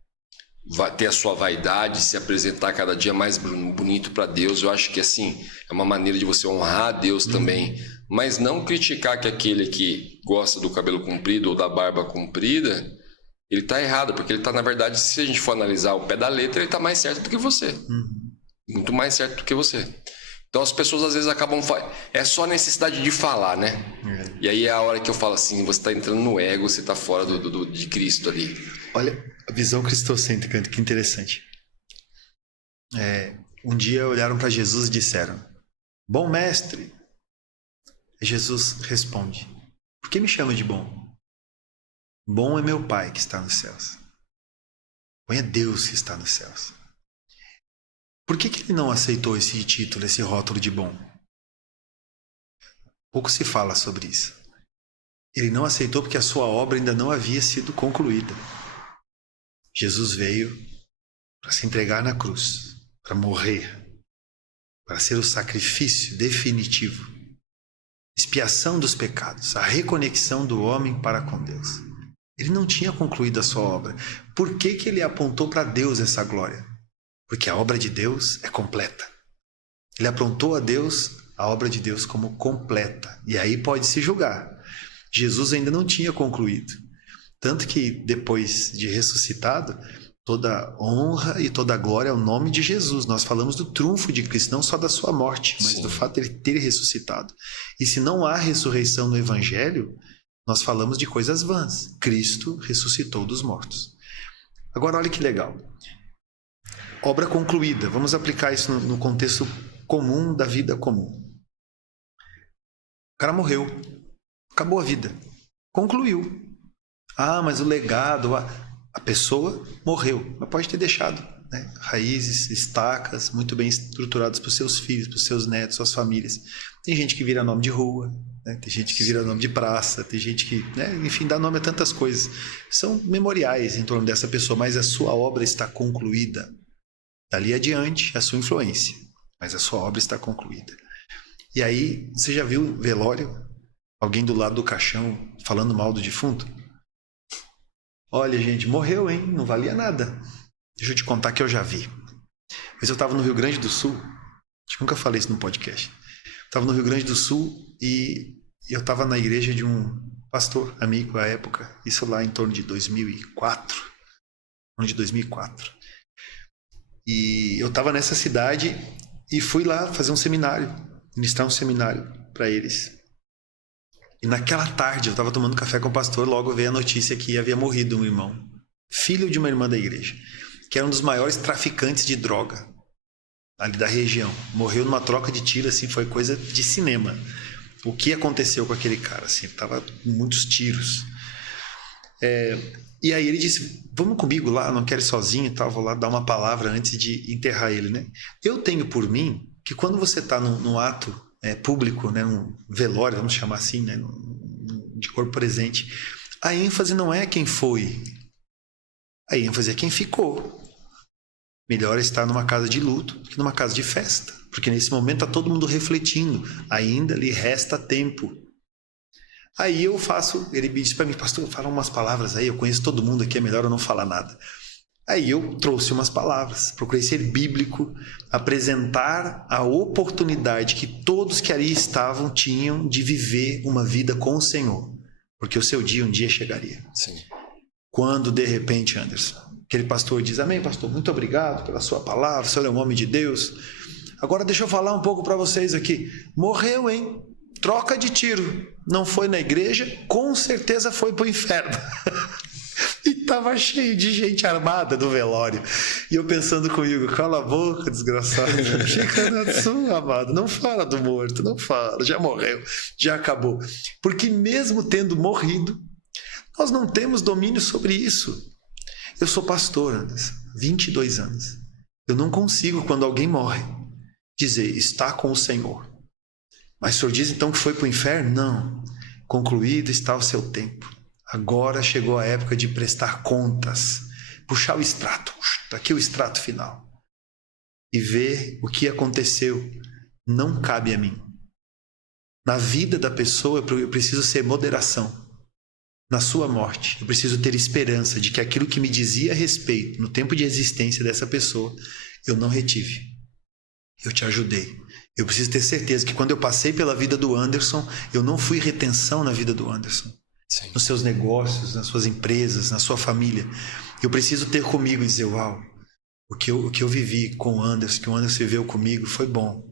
ter a sua vaidade, se apresentar cada dia mais bonito para Deus. Eu acho que assim é uma maneira de você honrar a Deus também, mas não criticar que aquele que gosta do cabelo comprido ou da barba comprida, ele tá errado, porque ele tá, na verdade, se a gente for analisar o pé da letra, ele tá mais certo do que você, muito mais certo do que você. Então as pessoas às vezes acabam... É só necessidade de falar, né? E aí é a hora que eu falo assim, você tá entrando no ego, você tá fora de Cristo ali. Olha, a visão cristocêntrica, que interessante. Um dia olharam para Jesus e disseram: bom mestre. Jesus responde: por que me chama de bom? Bom é meu Pai que está nos céus. Bom é Deus que está nos céus. Por que ele não aceitou esse título, esse rótulo de bom? Pouco se fala sobre isso. Ele não aceitou porque a sua obra ainda não havia sido concluída. Jesus veio para se entregar na cruz, para morrer, para ser o sacrifício definitivo, expiação dos pecados, a reconexão do homem para com Deus. Ele não tinha concluído a sua obra. Por que ele apontou para Deus essa glória? Porque a obra de Deus é completa. Ele apontou a Deus a obra de Deus como completa. E aí pode se julgar. Jesus ainda não tinha concluído. Tanto que depois de ressuscitado, toda honra e toda glória ao nome de Jesus. Nós falamos do triunfo de Cristo, não só da sua morte, mas do fato de ele ter ressuscitado. E se não há ressurreição no Evangelho, nós falamos de coisas vãs. Cristo ressuscitou dos mortos. Agora olha que legal. Obra concluída. Vamos aplicar isso no contexto comum da vida comum. O cara morreu. Acabou a vida. Concluiu. Mas o legado... A pessoa morreu, mas pode ter deixado, né? Raízes, estacas, muito bem estruturadas para os seus filhos, para os seus netos, suas famílias. Tem gente que vira nome de rua, né? Tem gente que vira nome de praça, tem gente que, né? Enfim, dá nome a tantas coisas. São memoriais em torno dessa pessoa, mas a sua obra está concluída. Dali adiante, a sua influência, mas a sua obra está concluída. E aí, você já viu velório? Alguém do lado do caixão falando mal do defunto? Olha, gente, morreu, hein? Não valia nada. Deixa eu te contar que eu já vi. Mas eu estava no Rio Grande do Sul. Acho que nunca falei isso no podcast. Estava no Rio Grande do Sul e eu estava na igreja de um pastor amigo à época. Isso lá em torno de 2004. Ano de 2004. E eu estava nessa cidade e fui lá fazer um seminário. Ministrar um seminário para eles. E naquela tarde eu estava tomando café com o pastor, logo veio a notícia que havia morrido um irmão, filho de uma irmã da igreja, que era um dos maiores traficantes de droga ali da região. Morreu numa troca de tiro, assim, foi coisa de cinema. O que aconteceu com aquele cara? Assim, tava com muitos tiros. E aí ele disse: vamos comigo lá, não quero ir sozinho e tal, vou lá dar uma palavra antes de enterrar ele, né? Eu tenho por mim que quando você está num ato público, né, num velório, vamos chamar assim, né, de corpo presente, a ênfase não é quem foi, a ênfase é quem ficou. Melhor estar numa casa de luto do que numa casa de festa, porque nesse momento está todo mundo refletindo, ainda lhe resta tempo. Aí eu faço, ele me disse para mim: pastor, fala umas palavras aí, eu conheço todo mundo aqui, é melhor eu não falar nada. Aí eu trouxe umas palavras, procurei ser bíblico, apresentar a oportunidade que todos que ali estavam tinham de viver uma vida com o Senhor, porque o seu dia um dia chegaria. Sim. Quando de repente, Anderson, aquele pastor diz: amém, pastor, muito obrigado pela sua palavra, o senhor é um homem de Deus. Agora deixa eu falar um pouco para vocês aqui. Morreu, hein? troca de tiro. Não foi na igreja, com certeza foi pro inferno. E tava cheio de gente armada no velório. E eu pensando comigo, cala a boca, desgraçado. Fica na sua, amado. Não fala do morto, não fala. Já morreu, já acabou. Porque mesmo tendo morrido, nós não temos domínio sobre isso. Eu sou pastor, Anderson, 22 anos. Eu não consigo, quando alguém morre, dizer, está com o Senhor. Mas o senhor diz então que foi para o inferno? Não. Concluído está o seu tempo. Agora chegou a época de prestar contas. Puxar o extrato. Está aqui o extrato final. E ver o que aconteceu. Não cabe a mim. Na vida da pessoa eu preciso ser moderação. Na sua morte, eu preciso ter esperança de que aquilo que me dizia a respeito no tempo de existência dessa pessoa, eu não retive. Eu te ajudei. Eu preciso ter certeza que quando eu passei pela vida do Anderson, eu não fui retenção na vida do Anderson. Sim. Nos seus negócios, nas suas empresas, na sua família. Eu preciso ter comigo e dizer, uau, o que eu vivi com o Anderson, que o Anderson viveu comigo, foi bom.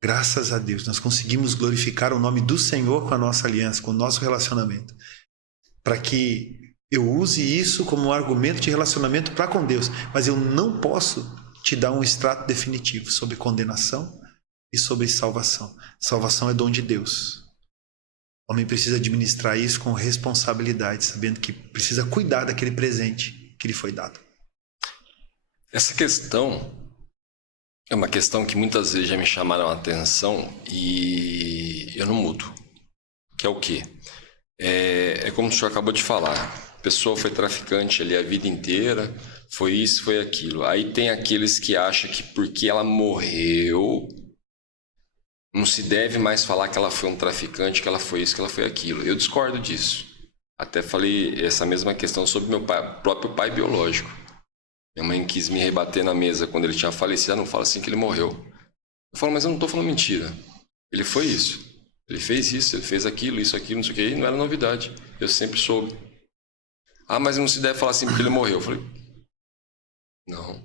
Graças a Deus, nós conseguimos glorificar o nome do Senhor com a nossa aliança, com o nosso relacionamento. Para que eu use isso como um argumento de relacionamento para com Deus. Mas eu não posso te dar um extrato definitivo sobre condenação e sobre salvação. Salvação é dom de Deus. O homem precisa administrar isso com responsabilidade, sabendo que precisa cuidar daquele presente que lhe foi dado. Essa questão é uma questão que muitas vezes já me chamaram a atenção e eu não mudo. Que é o quê? É como o senhor acabou de falar. A pessoa foi traficante ali a vida inteira, foi isso, foi aquilo. Aí tem aqueles que acham que porque ela morreu, não se deve mais falar que ela foi um traficante, que ela foi isso, que ela foi aquilo. Eu discordo disso. Até falei essa mesma questão sobre meu pai, próprio pai biológico. Minha mãe quis me rebater na mesa quando ele tinha falecido. Não fala assim que ele morreu. Eu falo, mas eu não estou falando mentira. Ele foi isso. Ele fez isso, ele fez aquilo, isso, aquilo, não sei o que. E não era novidade. Eu sempre soube. Ah, mas não se deve falar assim porque ele morreu. Eu falei, não. Eu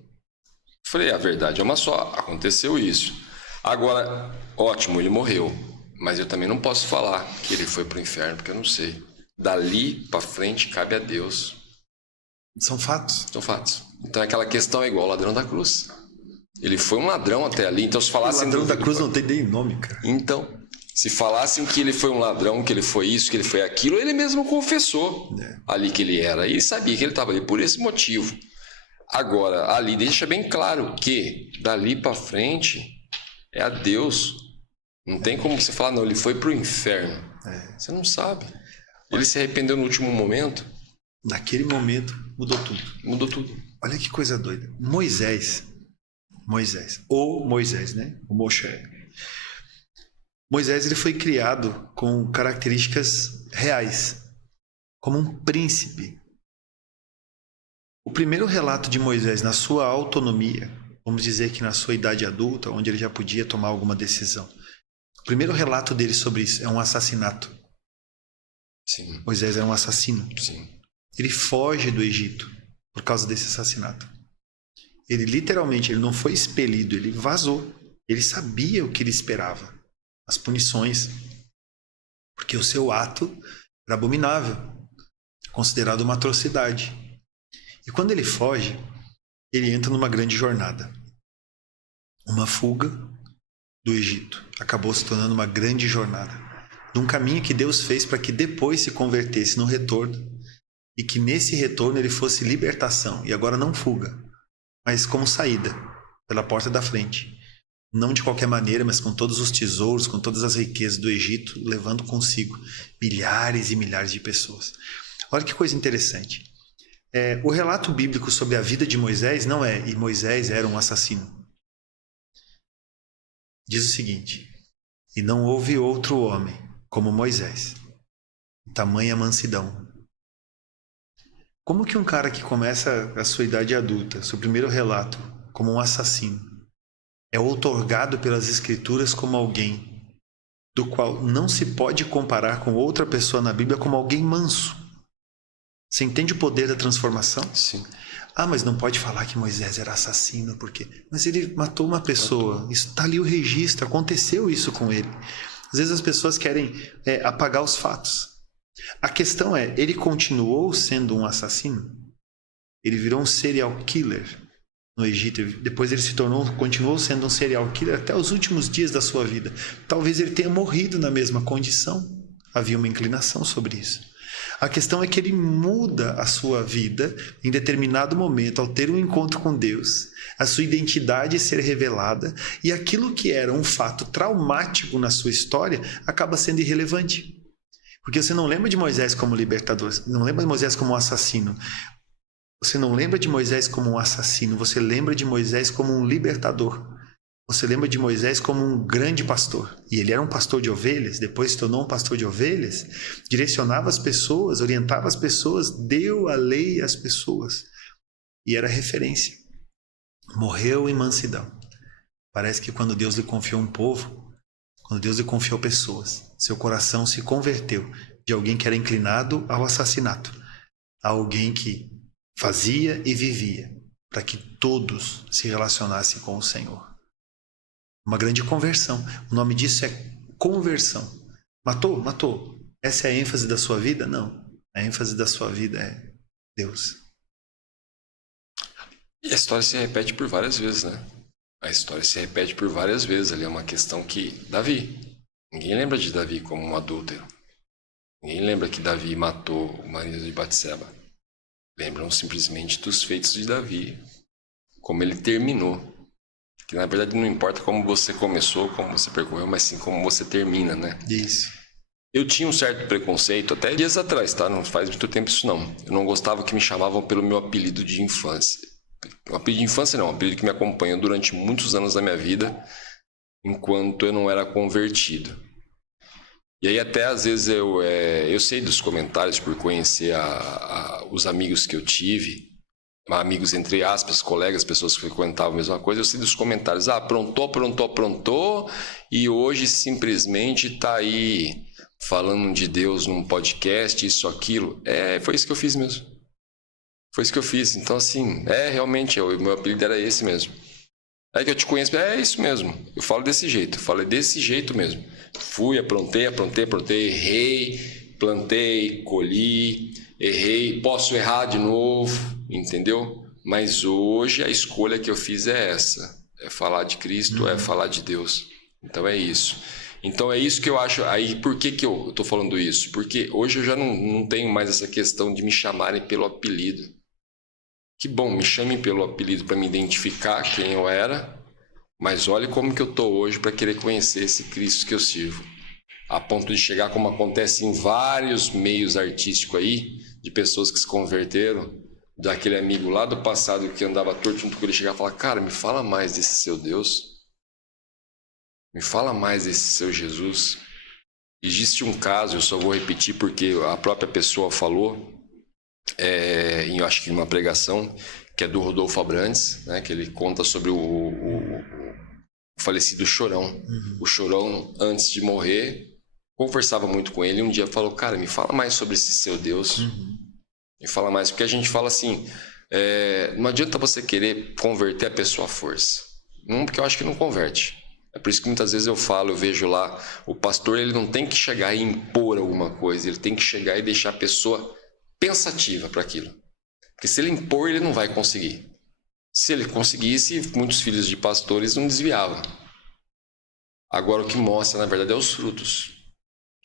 falei, a verdade é uma só. Aconteceu isso. Agora, ótimo, ele morreu. Mas eu também não posso falar que ele foi para o inferno, porque eu não sei. Dali para frente cabe a Deus. São fatos. São fatos. Então aquela questão é igual ao ladrão da cruz. Ele foi um ladrão até ali. Então se falassem... O ladrão da cruz não tem nem nome, cara. Então, se falassem que ele foi um ladrão, que ele foi isso, que ele foi aquilo, ele mesmo confessou ali que ele era. E ele sabia que ele estava ali por esse motivo. Agora, ali deixa bem claro que dali para frente é a Deus. Não tem como você falar, não, ele foi para o inferno. Você não sabe. Ele se arrependeu no último momento. Naquele momento, mudou tudo. Mudou tudo. Olha que coisa doida. Moisés, ou Moisés, né? O Moshe. Moisés, ele foi criado com características reais, como um príncipe. O primeiro relato de Moisés na sua autonomia, vamos dizer que na sua idade adulta, onde ele já podia tomar alguma decisão. O primeiro relato dele sobre isso é um assassinato. Sim. Moisés era um assassino. Sim. Ele foge do Egito por causa desse assassinato. Ele literalmente, ele não foi expelido, ele vazou. Ele sabia o que ele esperava, as punições, porque o seu ato era abominável, considerado uma atrocidade. E quando ele foge, ele entra numa grande jornada. Uma fuga do Egito acabou se tornando uma grande jornada, num caminho que Deus fez para que depois se convertesse no retorno. E que nesse retorno ele fosse libertação. E agora não fuga, mas como saída, pela porta da frente. Não de qualquer maneira, mas com todos os tesouros, com todas as riquezas do Egito, levando consigo milhares e milhares de pessoas. Olha que coisa interessante. O relato bíblico sobre a vida de Moisés não é, e Moisés era um assassino. Diz o seguinte, e não houve outro homem como Moisés, tamanha mansidão. Como que um cara que começa a sua idade adulta, seu primeiro relato, como um assassino, é outorgado pelas Escrituras como alguém do qual não se pode comparar com outra pessoa na Bíblia como alguém manso? Você entende o poder da transformação? Sim. Ah, mas não pode falar que Moisés era assassino, porque... Mas ele matou uma pessoa, isso está ali o registro, aconteceu isso com ele. Às vezes as pessoas querem apagar os fatos. A questão é, ele continuou sendo um assassino? Ele virou um serial killer no Egito. Depois ele continuou sendo um serial killer até os últimos dias da sua vida. Talvez ele tenha morrido na mesma condição. Havia uma inclinação sobre isso. A questão é que ele muda a sua vida em determinado momento, ao ter um encontro com Deus, a sua identidade ser revelada, e aquilo que era um fato traumático na sua história acaba sendo irrelevante. Porque você não lembra de Moisés como libertador, não lembra de Moisés como um assassino. Você não lembra de Moisés como um assassino, você lembra de Moisés como um libertador. Você lembra de Moisés como um grande pastor. E ele era um pastor de ovelhas, depois se tornou um pastor de ovelhas, direcionava as pessoas, orientava as pessoas, deu a lei às pessoas. E era referência. Morreu em mansidão. Parece que quando Deus lhe confiou um povo, quando Deus lhe confiou pessoas, seu coração se converteu de alguém que era inclinado ao assassinato, a alguém que fazia e vivia para que todos se relacionassem com o Senhor. Uma grande conversão. O nome disso é conversão. Matou? Matou. Essa é a ênfase da sua vida? Não. A ênfase da sua vida é Deus. E a história se repete por várias vezes, né? A história se repete por várias vezes. Ali é uma questão que Davi. Ninguém lembra de Davi como um adúltero. Ninguém lembra que Davi matou o marido de Batseba. Lembram simplesmente dos feitos de Davi. Como ele terminou. Que na verdade não importa como você começou, como você percorreu, mas sim como você termina, né? Isso. Eu tinha um certo preconceito, até dias atrás, tá? Não faz muito tempo isso não. Eu não gostava que me chamavam pelo meu apelido de infância. Um apelido de infância não, um apelido que me acompanhou durante muitos anos da minha vida, enquanto eu não era convertido. E aí até às vezes eu sei dos comentários por conhecer os amigos que eu tive, amigos entre aspas, colegas, pessoas que frequentavam a mesma coisa, eu sei dos comentários, aprontou, e hoje simplesmente tá aí falando de Deus num podcast, isso, aquilo. Foi isso que eu fiz mesmo. Foi isso que eu fiz. Então assim, realmente, o meu apelido era esse mesmo. É que eu te conheço, é isso mesmo. Eu falo desse jeito, falei desse jeito mesmo. Fui, aprontei, errei, plantei, colhi, errei, posso errar de novo, entendeu? Mas hoje a escolha que eu fiz é essa. É falar de Cristo, é falar de Deus. Então é isso. Então é isso que eu acho. Aí por que eu tô falando isso? Porque hoje eu já não tenho mais essa questão de me chamarem pelo apelido. Que bom, me chamem pelo apelido para me identificar quem eu era, mas olhe como que eu tô hoje para querer conhecer esse Cristo que eu sirvo. A ponto de chegar como acontece em vários meios artísticos aí, de pessoas que se converteram, daquele amigo lá do passado que andava torto junto com ele, chegar e falar, cara, me fala mais desse seu Deus, me fala mais desse seu Jesus. Existe um caso, eu só vou repetir porque a própria pessoa falou, eu acho que em uma pregação, que é do Rodolfo Abrantes, né, que ele conta sobre o falecido Chorão. O Chorão, antes de morrer, conversava muito com ele e um dia falou, cara, me fala mais sobre esse seu Deus. Me fala mais, porque a gente fala assim, não adianta você querer converter a pessoa à força. Não, porque eu acho que não converte. É por isso que muitas vezes eu vejo lá, o pastor ele não tem que chegar e impor alguma coisa, ele tem que chegar e deixar a pessoa pensativa para aquilo. Porque se ele impor, ele não vai conseguir. Se ele conseguisse, muitos filhos de pastores não desviavam. Agora o que mostra, na verdade, é os frutos.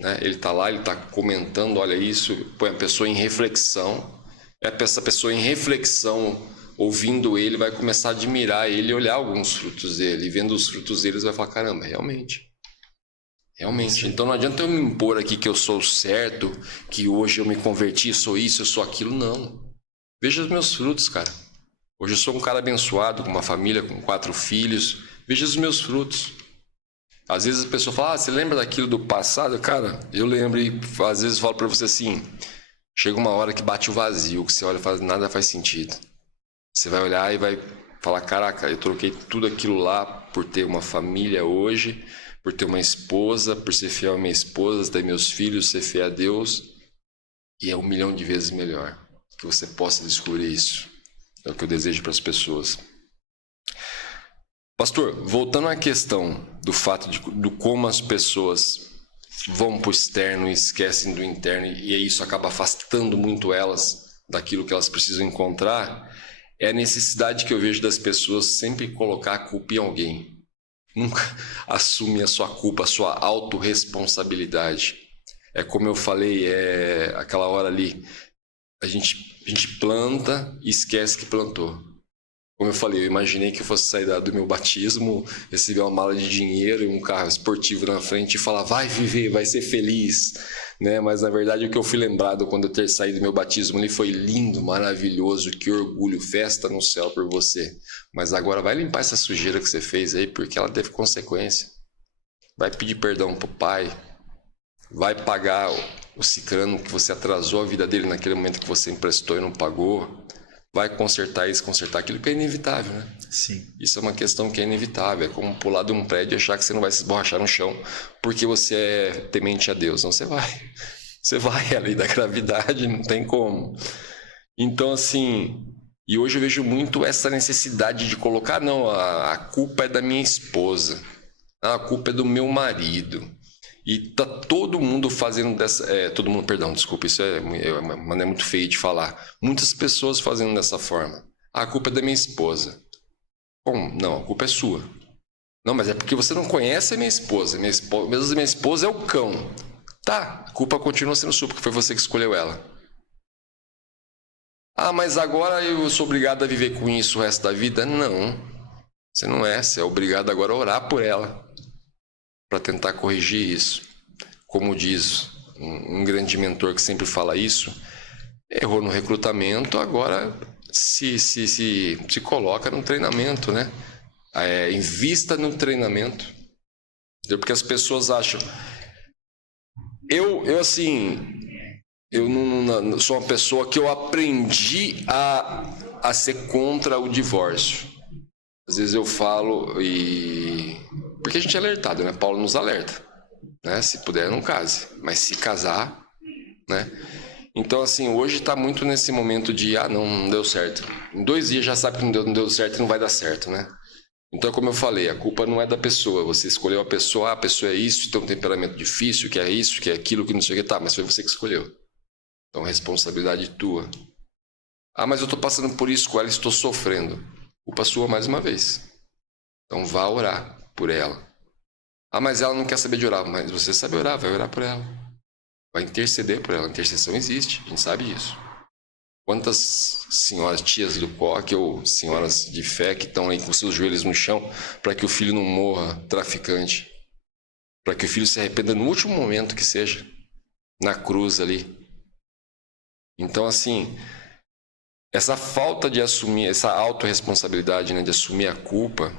Né? Ele está lá, ele está comentando, olha isso, põe a pessoa em reflexão. Essa pessoa em reflexão, ouvindo ele, vai começar a admirar ele e olhar alguns frutos dele. E vendo os frutos deles, vai falar, caramba, realmente. Então não adianta eu me impor aqui que eu sou certo, que hoje eu me converti, sou isso, eu sou aquilo, não. Veja os meus frutos, cara. Hoje eu sou um cara abençoado, com uma família, com 4 filhos. Veja os meus frutos. Às vezes a pessoa fala, você lembra daquilo do passado? Cara, eu lembro e às vezes eu falo pra você assim, chega uma hora que bate o vazio, que você olha e fala, nada faz sentido. Você vai olhar e vai falar, caraca, eu troquei tudo aquilo lá por ter uma família hoje, por ter uma esposa, por ser fiel à minha esposa, ter meus filhos, ser fiel a Deus. E é 1 milhão de vezes melhor que você possa descobrir isso. É o que eu desejo para as pessoas. Pastor, voltando à questão do fato de como as pessoas vão para o externo e esquecem do interno, e isso acaba afastando muito elas daquilo que elas precisam encontrar, é a necessidade que eu vejo das pessoas sempre colocar a culpa em alguém. Nunca assume a sua culpa, a sua autorresponsabilidade. É como eu falei, é aquela hora ali, a gente planta e esquece que plantou. Como eu falei, eu imaginei que eu fosse sair do meu batismo, receber uma mala de dinheiro e um carro esportivo na frente e falar, vai viver, vai ser feliz, né? Mas na verdade o que eu fui lembrado quando eu ter saído do meu batismo ali foi lindo, maravilhoso, que orgulho, festa no céu por você. Mas agora vai limpar essa sujeira que você fez aí, porque ela teve consequência. Vai pedir perdão pro pai, vai pagar o cicrano que você atrasou a vida dele naquele momento que você emprestou e não pagou. Vai consertar isso, consertar aquilo que é inevitável, né? Sim. Isso é uma questão que é inevitável. É como pular de um prédio e achar que você não vai se esborrachar no chão porque você é temente a Deus. Não, você vai. Você vai, a lei da gravidade, não tem como. Então, assim... E hoje eu vejo muito essa necessidade de colocar, não, a culpa é da minha esposa. A culpa é do meu marido. E tá todo mundo fazendo dessa... todo mundo, perdão, desculpa, isso é muito feio de falar. Muitas pessoas fazendo dessa forma. A culpa é da minha esposa. Bom, não, a culpa é sua. Não, mas é porque você não conhece a minha esposa. Minha esposa é o cão. Tá, a culpa continua sendo sua, porque foi você que escolheu ela. Ah, mas agora eu sou obrigado a viver com isso o resto da vida? Não, você não é. Você é obrigado agora a orar por ela, para tentar corrigir isso. Como diz um grande mentor que sempre fala isso, errou no recrutamento, agora se coloca no treinamento, né? Invista no treinamento. Porque as pessoas acham... Eu não sou uma pessoa que eu aprendi a ser contra o divórcio. Às vezes eu falo porque a gente é alertado, né? Paulo nos alerta, né? Se puder, não case. Mas se casar, né? Então, assim, hoje está muito nesse momento de, não deu certo. Em 2 dias já sabe que não deu certo e não vai dar certo, né? Então, como eu falei, a culpa não é da pessoa. Você escolheu a pessoa é isso, tem um temperamento difícil, que é isso, que é aquilo, que não sei o que. Tá, mas foi você que escolheu. Então, responsabilidade tua. Mas eu estou passando por isso com ela e estou sofrendo. Culpa sua mais uma vez. Então, vá orar por ela. Mas ela não quer saber de orar. Mas você sabe orar, vai orar por ela. Vai interceder por ela. A intercessão existe, a gente sabe disso. Quantas senhoras, tias do coque ou senhoras de fé que estão aí com seus joelhos no chão para que o filho não morra traficante, para que o filho se arrependa no último momento que seja, na cruz ali. Então, assim, essa falta de assumir, essa autorresponsabilidade, né, de assumir a culpa,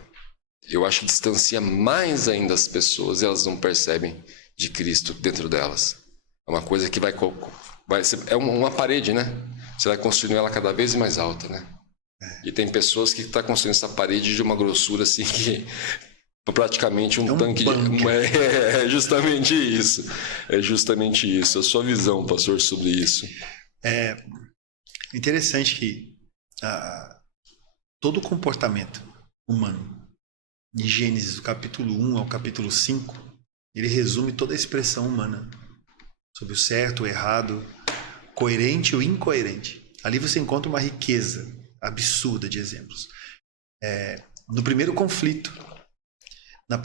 eu acho que distancia mais ainda as pessoas e elas não percebem de Cristo dentro delas. É uma coisa que vai ser, é uma parede, né? Você vai construindo ela cada vez mais alta, né? E tem pessoas que estão construindo essa parede de uma grossura assim que praticamente um tanque de... É justamente isso. É justamente isso. A sua visão, pastor, sobre isso. É interessante que todo comportamento humano, de Gênesis, do capítulo 1 ao capítulo 5, ele resume toda a expressão humana. Sobre o certo, o errado, coerente ou incoerente. Ali você encontra uma riqueza absurda de exemplos. No primeiro conflito, no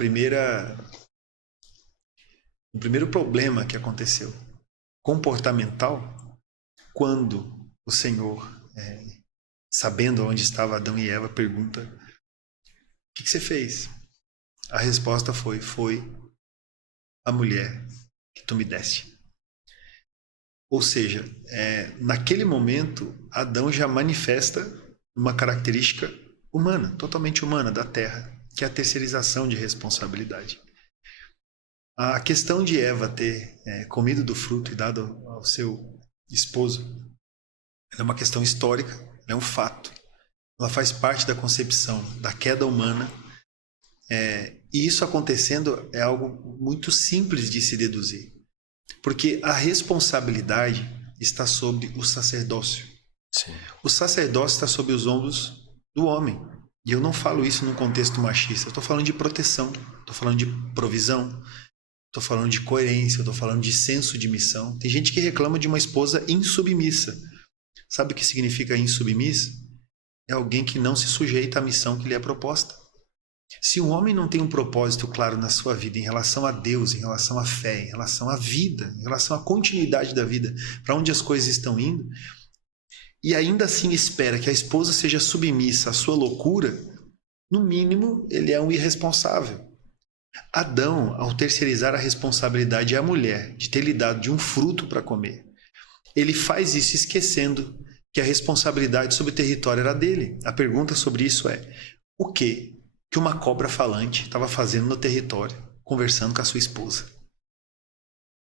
primeiro problema que aconteceu, comportamental, quando o Senhor, sabendo onde estava Adão e Eva, pergunta: o que você fez? A resposta foi a mulher que tu me deste. Ou seja, naquele momento, Adão já manifesta uma característica humana, totalmente humana da terra, que é a terceirização de responsabilidade. A questão de Eva ter comido do fruto e dado ao seu esposo é uma questão histórica, é um fato. Ela faz parte da concepção da queda humana, e isso acontecendo é algo muito simples de se deduzir. Porque a responsabilidade está sobre o sacerdócio. Sim. O sacerdócio está sobre os ombros do homem. E eu não falo isso num contexto machista. Eu estou falando de proteção, estou falando de provisão, estou falando de coerência, eu estou falando de senso de missão. Tem gente que reclama de uma esposa insubmissa. Sabe o que significa insubmissa? É alguém que não se sujeita à missão que lhe é proposta. Se um homem não tem um propósito claro na sua vida em relação a Deus, em relação à fé, em relação à vida, em relação à continuidade da vida, para onde as coisas estão indo, e ainda assim espera que a esposa seja submissa à sua loucura, no mínimo ele é um irresponsável. Adão, ao terceirizar a responsabilidade à mulher de ter lhe dado de um fruto para comer, ele faz isso esquecendo que a responsabilidade sobre o território era dele. A pergunta sobre isso é: o que uma cobra falante estava fazendo no território, conversando com a sua esposa?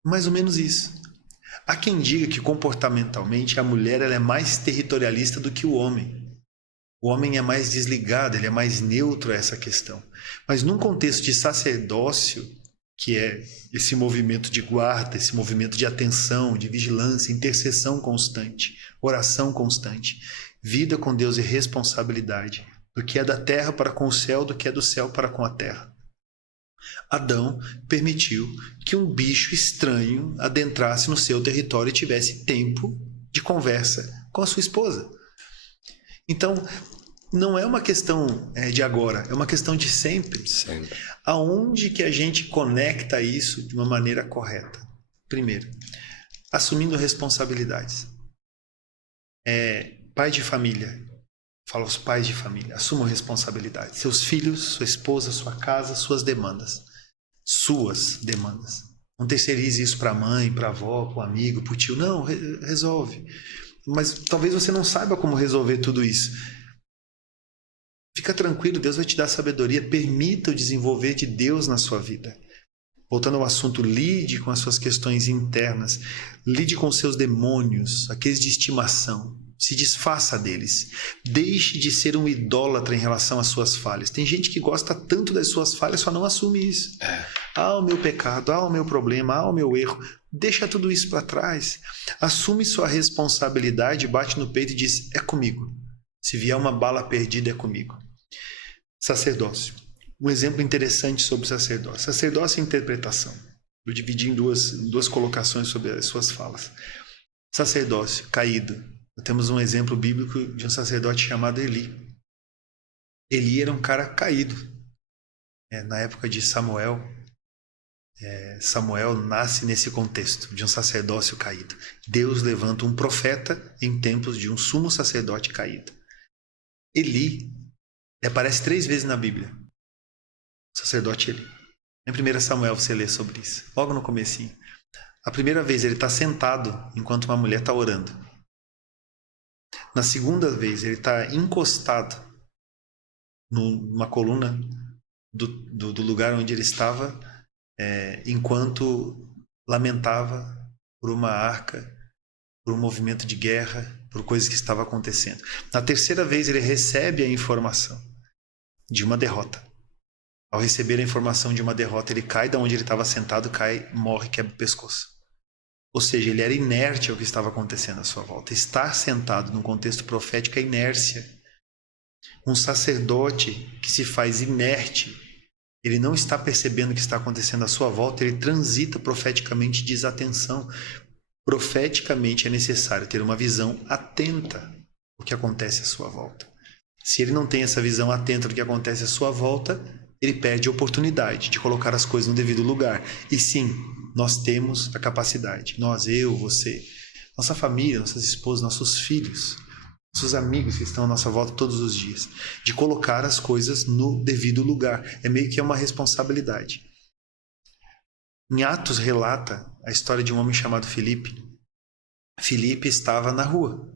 Mais ou menos isso. Há quem diga que comportamentalmente a mulher ela é mais territorialista do que o homem. O homem é mais desligado, ele é mais neutro a essa questão. Mas num contexto de sacerdócio, que é esse movimento de guarda, esse movimento de atenção, de vigilância, intercessão constante, oração constante, vida com Deus e responsabilidade, do que é da terra para com o céu, do que é do céu para com a terra. Adão permitiu que um bicho estranho adentrasse no seu território e tivesse tempo de conversa com a sua esposa. Então, não é uma questão de agora, é uma questão de sempre. Sempre. Aonde que a gente conecta isso de uma maneira correta? Primeiro, assumindo responsabilidades. Pai de família, fala aos pais de família, assumam responsabilidade. Seus filhos, sua esposa, sua casa, suas demandas. Suas demandas. Não terceirize isso para a mãe, para a avó, para o amigo, para o tio. Não, resolve. Mas talvez você não saiba como resolver tudo isso. Fica tranquilo, Deus vai te dar sabedoria. Permita o desenvolver de Deus na sua vida. Voltando ao assunto, lide com as suas questões internas. Lide com os seus demônios, aqueles de estimação. Se desfaça deles. Deixe de ser um idólatra em relação às suas falhas. Tem gente que gosta tanto das suas falhas, só não assume isso. O meu pecado, o meu problema, o meu erro. Deixa tudo isso para trás. Assume sua responsabilidade, bate no peito e diz: é comigo. Se vier uma bala perdida, é comigo. Sacerdócio. Um exemplo interessante sobre sacerdócio. Sacerdócio é interpretação. Vou dividir em duas colocações sobre as suas falas. Sacerdócio, caído. Temos um exemplo bíblico de um sacerdote chamado Eli. Eli era um cara caído. Na época de Samuel, Samuel nasce nesse contexto de um sacerdócio caído. Deus levanta um profeta em tempos de um sumo sacerdote caído. Eli aparece 3 vezes na Bíblia. O sacerdote Eli. Em 1 Samuel você lê sobre isso. Logo no comecinho. A primeira vez ele está sentado enquanto uma mulher está orando. Na segunda vez ele está encostado numa coluna do lugar onde ele estava, enquanto lamentava por uma arca, por um movimento de guerra, por coisas que estavam acontecendo. Na terceira vez ele recebe a informação de uma derrota. Ao receber a informação de uma derrota, ele cai de onde ele estava sentado, cai, morre, quebra o pescoço. Ou seja, ele era inerte ao que estava acontecendo à sua volta. Estar sentado num contexto profético é inércia. Um sacerdote que se faz inerte, ele não está percebendo o que está acontecendo à sua volta, ele transita profeticamente desatenção. Profeticamente é necessário ter uma visão atenta ao que acontece à sua volta. Se ele não tem essa visão atenta do que acontece à sua volta, ele perde a oportunidade de colocar as coisas no devido lugar. E sim, nós temos a capacidade, nós, eu, você, nossa família, nossas esposas, nossos filhos, nossos amigos que estão à nossa volta todos os dias, de colocar as coisas no devido lugar. É meio que uma responsabilidade. Em Atos relata a história de um homem chamado Filipe. Filipe estava na rua,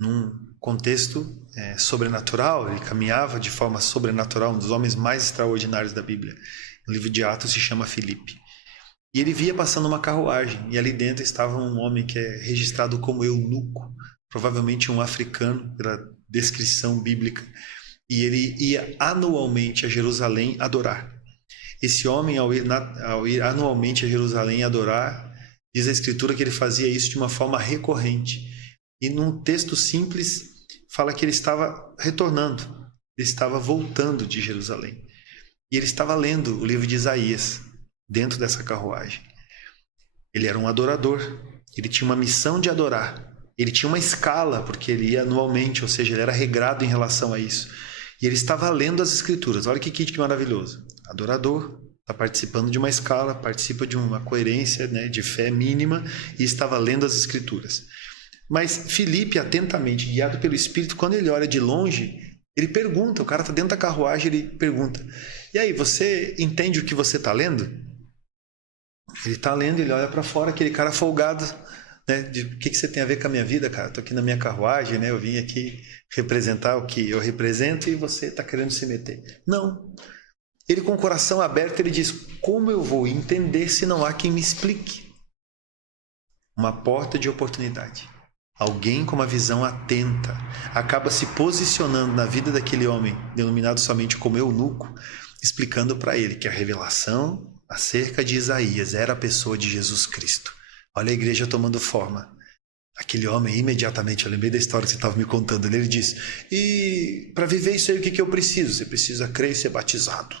num contexto sobrenatural, ele caminhava de forma sobrenatural, um dos homens mais extraordinários da Bíblia. No livro de Atos se chama Filipe. E ele via passando uma carruagem, e ali dentro estava um homem que é registrado como eunuco, provavelmente um africano, pela descrição bíblica, e ele ia anualmente a Jerusalém adorar. Esse homem, ao ir anualmente a Jerusalém adorar, diz a Escritura que ele fazia isso de uma forma recorrente. E num texto simples, fala que ele estava retornando, ele estava voltando de Jerusalém. E ele estava lendo o livro de Isaías. dentro dessa carruagem. Ele era um adorador, ele tinha uma missão de adorar. Ele tinha uma escala, porque ele ia anualmente, ou seja, ele era regrado em relação a isso. E ele estava lendo as escrituras. Olha que maravilhoso. Adorador, está participando de uma escala, participa de uma coerência, né, de fé mínima e estava lendo as escrituras. Mas Filipe, atentamente, guiado pelo Espírito, quando ele olha de longe, ele pergunta, o cara está dentro da carruagem, ele pergunta: e aí, você entende o que você está lendo? Ele está lendo, ele olha para fora, aquele cara folgado, né? O que você tem a ver com a minha vida, cara? Estou aqui na minha carruagem, né? Eu vim aqui representar o que eu represento e você está querendo se meter. Não. Ele, com o coração aberto, ele diz: como eu vou entender se não há quem me explique? Uma porta de oportunidade. Alguém com uma visão atenta acaba se posicionando na vida daquele homem, denominado somente como eunuco, explicando para ele que a revelação acerca de Isaías era a pessoa de Jesus Cristo. Olha a igreja tomando forma. Aquele homem, imediatamente, eu lembrei da história que você estava me contando, ele disse: e para viver isso aí, o que eu preciso? Você precisa crer e ser batizado.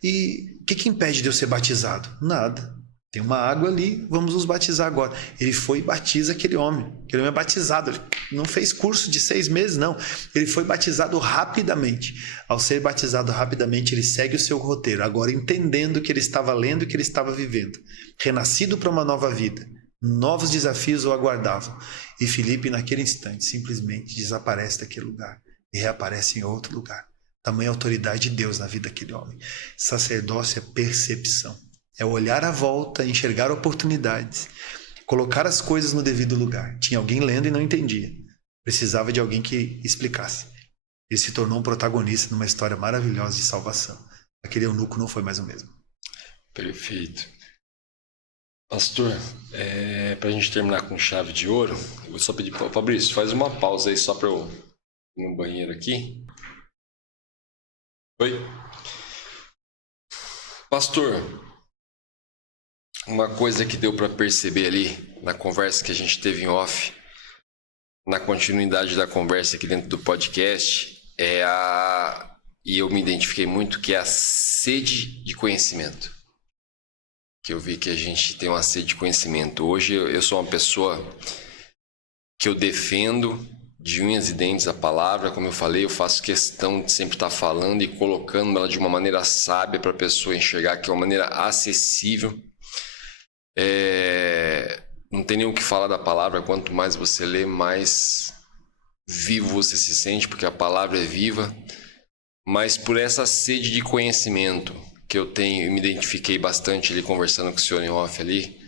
E o que impede de eu ser batizado? Nada. Tem uma água ali, vamos nos batizar agora. Ele foi e batiza aquele homem. Aquele homem é batizado. Ele não fez curso de 6 meses, não. Ele foi batizado rapidamente. Ao ser batizado rapidamente, ele segue o seu roteiro. Agora, entendendo que ele estava lendo e que ele estava vivendo. Renascido para uma nova vida. Novos desafios o aguardavam. E Filipe, naquele instante, simplesmente desaparece daquele lugar. E reaparece em outro lugar. Tamanha autoridade de Deus na vida daquele homem. Sacerdócio é percepção. É olhar à volta, enxergar oportunidades, colocar as coisas no devido lugar. Tinha alguém lendo e não entendia. Precisava de alguém que explicasse. Ele se tornou um protagonista numa história maravilhosa de salvação. Aquele eunuco não foi mais o mesmo. Perfeito. Pastor, para a gente terminar com chave de ouro, eu vou só pedir para o Fabrício, faz uma pausa aí só para eu ir no banheiro aqui. Oi? Pastor, uma coisa que deu para perceber ali na conversa que a gente teve em off, na continuidade da conversa aqui dentro do podcast, e eu me identifiquei muito, que é a sede de conhecimento. Que eu vi que a gente tem uma sede de conhecimento. Hoje eu sou uma pessoa que eu defendo de unhas e dentes a palavra, como eu falei, eu faço questão de sempre estar falando e colocando ela de uma maneira sábia para a pessoa enxergar, que é uma maneira acessível. Não tem nem o que falar da palavra. Quanto mais você lê, mais vivo você se sente, porque a palavra é viva. Mas por essa sede de conhecimento que eu tenho, e me identifiquei bastante ali conversando com o senhor em off ali,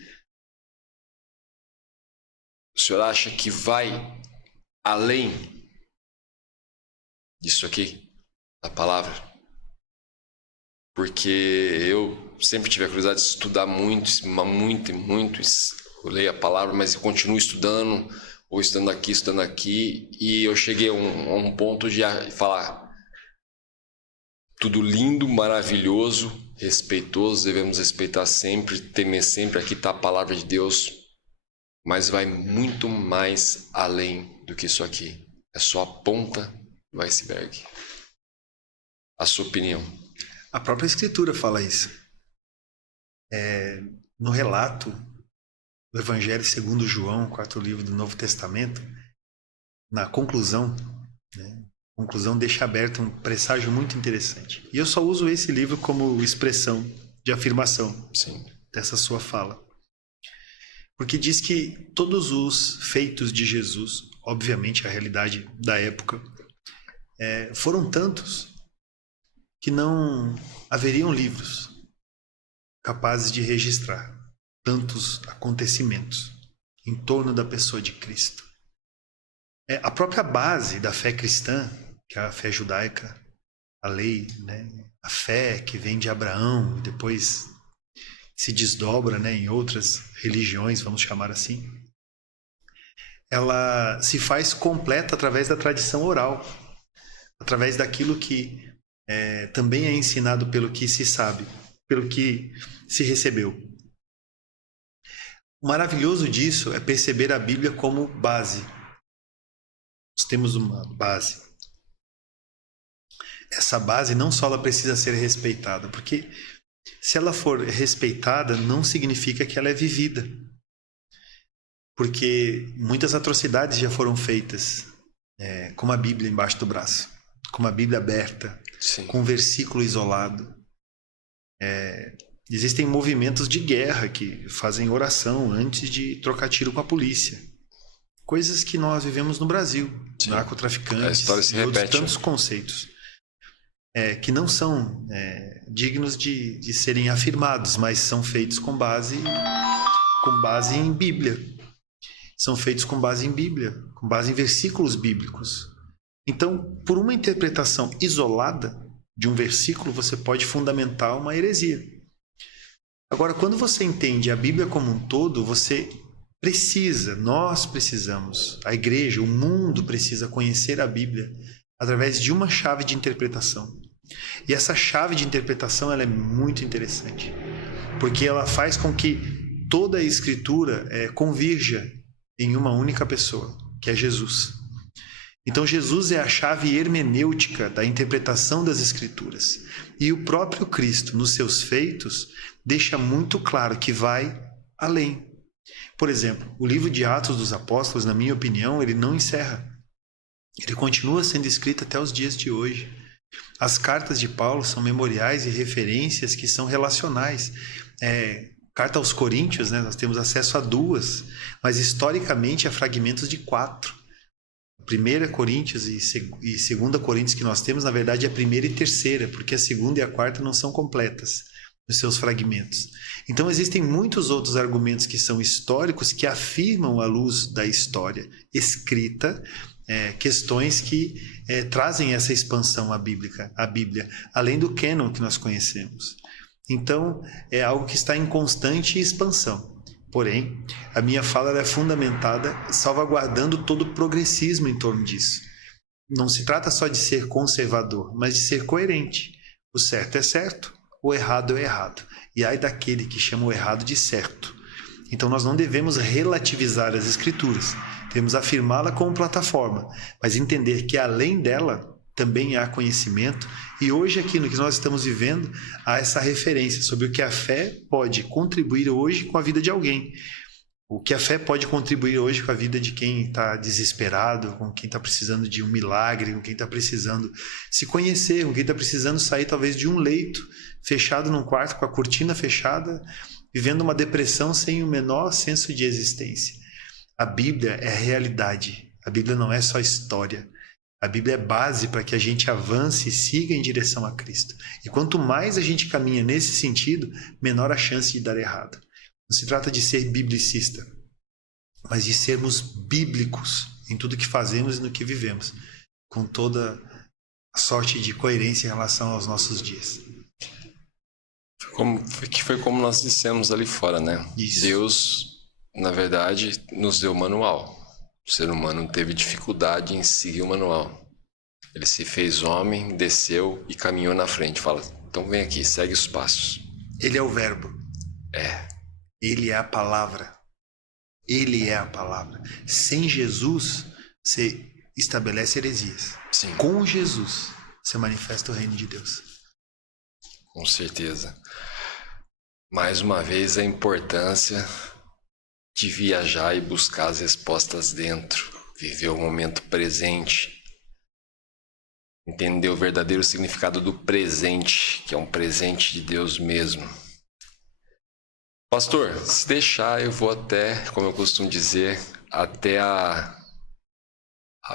o senhor acha que vai além disso aqui, da palavra? Porque eu sempre tive a curiosidade de estudar muito. Eu leio a palavra, mas eu continuo estudando, ou estudando aqui, e eu cheguei a um ponto de falar: tudo lindo, maravilhoso, respeitoso, devemos respeitar sempre, temer sempre, aqui está a palavra de Deus, mas vai muito mais além do que isso aqui. É só a ponta do iceberg. A sua opinião? A própria Escritura fala isso. No relato do Evangelho segundo João, 4º livro do Novo Testamento, na conclusão, né? A conclusão deixa aberto um presságio muito interessante. E eu só uso esse livro como expressão de afirmação, sim, dessa sua fala. Porque diz que todos os feitos de Jesus, obviamente a realidade da época, foram tantos que não haveriam livros capazes de registrar tantos acontecimentos em torno da pessoa de Cristo. A própria base da fé cristã, que é a fé judaica, a lei, né? A fé que vem de Abraão e depois se desdobra, né, em outras religiões, vamos chamar assim, ela se faz completa através da tradição oral, através daquilo que também é ensinado pelo que se sabe, pelo que se recebeu. O maravilhoso disso é perceber a Bíblia como base. Nós temos uma base. Essa base não só ela precisa ser respeitada, porque Se ela for respeitada, não significa que ela é vivida. Porque muitas atrocidades já foram feitas com uma Bíblia embaixo do braço, com uma Bíblia aberta, Sim. com um versículo isolado. Existem movimentos de guerra que fazem oração antes de trocar tiro com a polícia. Coisas que nós vivemos no Brasil, Sim. narcotraficantes, A história se e outros repete, tantos conceitos que não são dignos de serem afirmados, mas são feitos com base em Bíblia. São feitos com base em Bíblia, com base em versículos bíblicos. Então, por uma interpretação isolada de um versículo, você pode fundamentar uma heresia. Agora, quando você entende a Bíblia como um todo, nós precisamos, a igreja, o mundo precisa conhecer a Bíblia através de uma chave de interpretação. E essa chave de interpretação ela é muito interessante, porque ela faz com que toda a Escritura convirja em uma única pessoa, que é Jesus. Então Jesus é a chave hermenêutica da interpretação das Escrituras. E o próprio Cristo, nos seus feitos, deixa muito claro que vai além. Por exemplo, o livro de Atos dos Apóstolos, na minha opinião, ele não encerra. Ele continua sendo escrito até os dias de hoje. As cartas de Paulo são memoriais e referências que são relacionais. Carta aos Coríntios, nós temos acesso a 2, mas historicamente a fragmentos de 4. 1 Coríntios e 2 Coríntios que nós temos, na verdade, é a 1ª e 3ª, porque a 2ª e a 4ª não são completas nos seus fragmentos. Então existem muitos outros argumentos que são históricos que afirmam à luz da história escrita questões que trazem essa expansão à Bíblia, além do cânon que nós conhecemos. Então, é algo que está em constante expansão. Porém, a minha fala é fundamentada salvaguardando todo o progressismo em torno disso. Não se trata só de ser conservador, mas de ser coerente. O certo é certo, o errado é errado. E ai daquele que chama o errado de certo. Então nós não devemos relativizar as Escrituras. Devemos afirmá-la como plataforma, mas entender que além dela também há conhecimento, e hoje aqui no que nós estamos vivendo há essa referência sobre o que a fé pode contribuir hoje com a vida de alguém, o que a fé pode contribuir hoje com a vida de quem está desesperado, com quem está precisando de um milagre, com quem está precisando se conhecer, com quem está precisando sair talvez de um leito, fechado num quarto com a cortina fechada, vivendo uma depressão sem o menor senso de existência. A Bíblia é realidade, a Bíblia não é só história. A Bíblia é base para que a gente avance e siga em direção a Cristo. E quanto mais a gente caminha nesse sentido, menor a chance de dar errado. Não se trata de ser biblicista, mas de sermos bíblicos em tudo que fazemos e no que vivemos, com toda a sorte de coerência em relação aos nossos dias. Foi como nós dissemos ali fora, né? Isso. Deus, na verdade, nos deu o manual. O ser humano teve dificuldade em seguir o manual. Ele se fez homem, desceu e caminhou na frente. Fala, então vem aqui, segue os passos. Ele é o verbo. Ele é a palavra. Ele é a palavra. Sem Jesus, você estabelece heresias. Sim. Com Jesus, você manifesta o reino de Deus. Com certeza. Mais uma vez, a importância de viajar e buscar as respostas dentro, viver o momento presente, entender o verdadeiro significado do presente, que é um presente de Deus mesmo. Pastor, se deixar, eu vou até, como eu costumo dizer, até a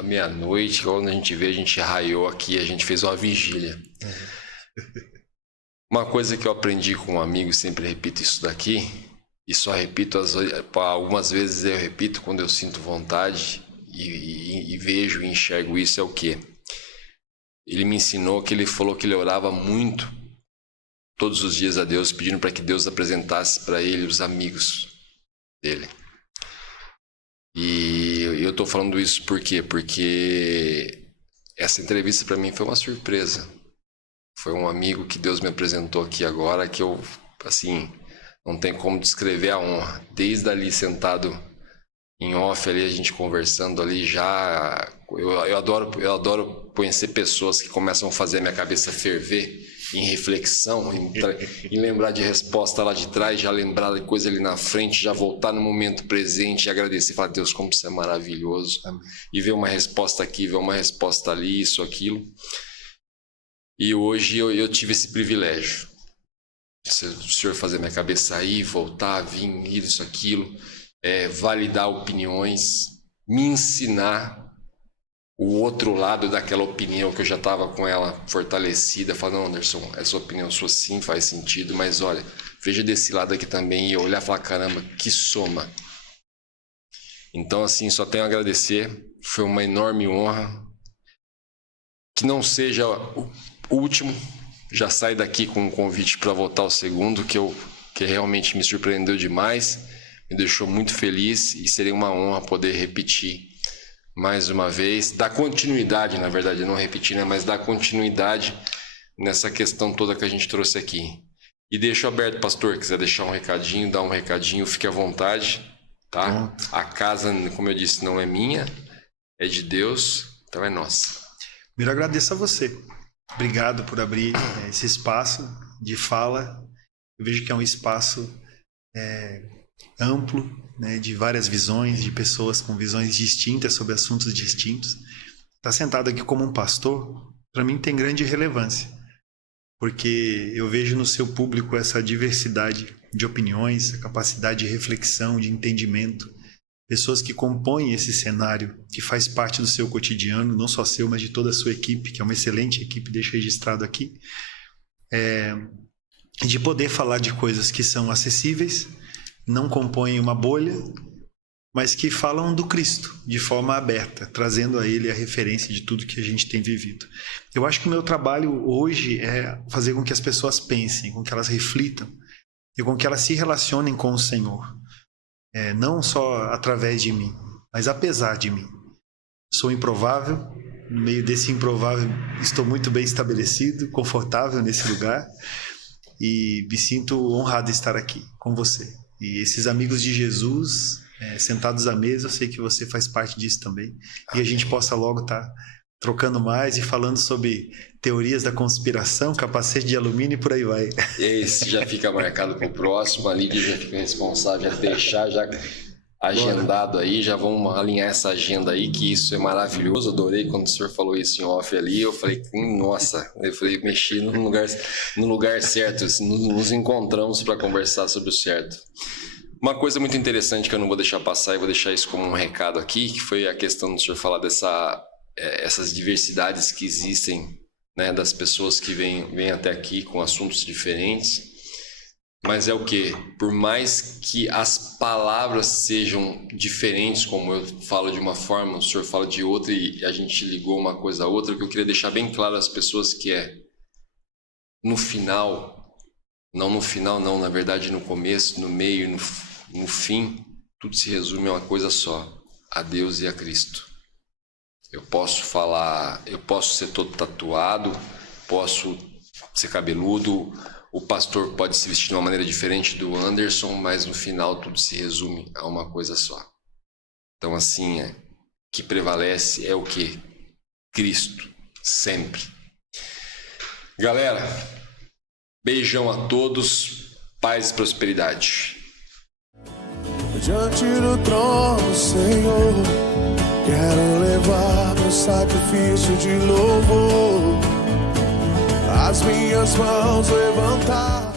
meia-noite, quando a gente vê, a gente raiou aqui, a gente fez uma vigília. Uma coisa que eu aprendi com um amigo, sempre repito isso daqui, e só repito, algumas vezes eu repito quando eu sinto vontade e vejo e enxergo isso, é o quê? Ele me ensinou que ele falou que ele orava muito todos os dias a Deus, pedindo para que Deus apresentasse para ele os amigos dele. E eu estou falando isso por quê? Porque essa entrevista para mim foi uma surpresa. Foi um amigo que Deus me apresentou aqui agora, que eu, assim, não tem como descrever a honra. Desde ali sentado em off ali, a gente conversando ali eu adoro conhecer pessoas que começam a fazer a minha cabeça ferver em reflexão, em lembrar de resposta lá de trás, já lembrar de coisa ali na frente, já voltar no momento presente e agradecer, falar, Deus, como você é maravilhoso. Amém. E ver uma resposta aqui, ver uma resposta ali, isso, aquilo. E hoje eu tive esse privilégio. O Senhor fazer minha cabeça sair, voltar, vir, isso, aquilo, validar opiniões, me ensinar o outro lado daquela opinião que eu já estava com ela fortalecida, falar, não, Anderson, essa opinião sua sim faz sentido, mas olha, veja desse lado aqui também, e eu olhar e falar, caramba, que soma. Então, assim, só tenho a agradecer, foi uma enorme honra, que não seja o último, já saio daqui com um convite para voltar ao segundo, que realmente me surpreendeu demais, me deixou muito feliz, e seria uma honra poder repetir mais uma vez, dar continuidade, na verdade, não repetir, né? Mas dar continuidade nessa questão toda que a gente trouxe aqui. E deixo aberto, pastor, quiser deixar um recadinho, dar um recadinho, fique à vontade, tá? A casa, como eu disse, não é minha, é de Deus, então é nossa. Primeiro agradeço a você. Obrigado por abrir esse espaço de fala. Eu vejo que é um espaço amplo, né, de várias visões, de pessoas com visões distintas sobre assuntos distintos. Estar sentado aqui como um pastor, para mim tem grande relevância, porque eu vejo no seu público essa diversidade de opiniões, a capacidade de reflexão, de entendimento, pessoas que compõem esse cenário, que faz parte do seu cotidiano, não só seu, mas de toda a sua equipe, que é uma excelente equipe, deixo registrado aqui, de poder falar de coisas que são acessíveis, não compõem uma bolha, mas que falam do Cristo de forma aberta, trazendo a Ele a referência de tudo que a gente tem vivido. Eu acho que o meu trabalho hoje é fazer com que as pessoas pensem, com que elas reflitam e com que elas se relacionem com o Senhor. Não só através de mim, mas apesar de mim. Sou improvável, no meio desse improvável estou muito bem estabelecido, confortável nesse lugar e me sinto honrado de estar aqui com você. E esses amigos de Jesus, sentados à mesa, eu sei que você faz parte disso também. E a gente possa logo estar trocando mais e falando sobre teorias da conspiração, capacete de alumínio e por aí vai. Esse já fica marcado para o próximo, a Lídia já fica responsável, já deixar já agendado aí, já vamos alinhar essa agenda aí, que isso é maravilhoso. Adorei quando o senhor falou isso em off ali, eu falei, nossa, eu falei, mexi no lugar certo, nos encontramos para conversar sobre o certo. Uma coisa muito interessante que eu não vou deixar passar e vou deixar isso como um recado aqui, que foi a questão do senhor falar essas diversidades que existem, né, das pessoas que vêm até aqui com assuntos diferentes. Mas é o quê? Por mais que as palavras sejam diferentes, como eu falo de uma forma, o senhor fala de outra e a gente ligou uma coisa a outra, o que eu queria deixar bem claro às pessoas que no final, não, na verdade no começo, no meio, no fim, tudo se resume a uma coisa só, a Deus e a Cristo. Eu posso falar, eu posso ser todo tatuado, posso ser cabeludo, o pastor pode se vestir de uma maneira diferente do Anderson, mas no final tudo se resume a uma coisa só. Então assim, o que prevalece é o quê? Cristo, sempre. Galera, beijão a todos, paz e prosperidade. Diante do trono, Senhor, quero levar meu sacrifício de louvor, as minhas mãos levantar.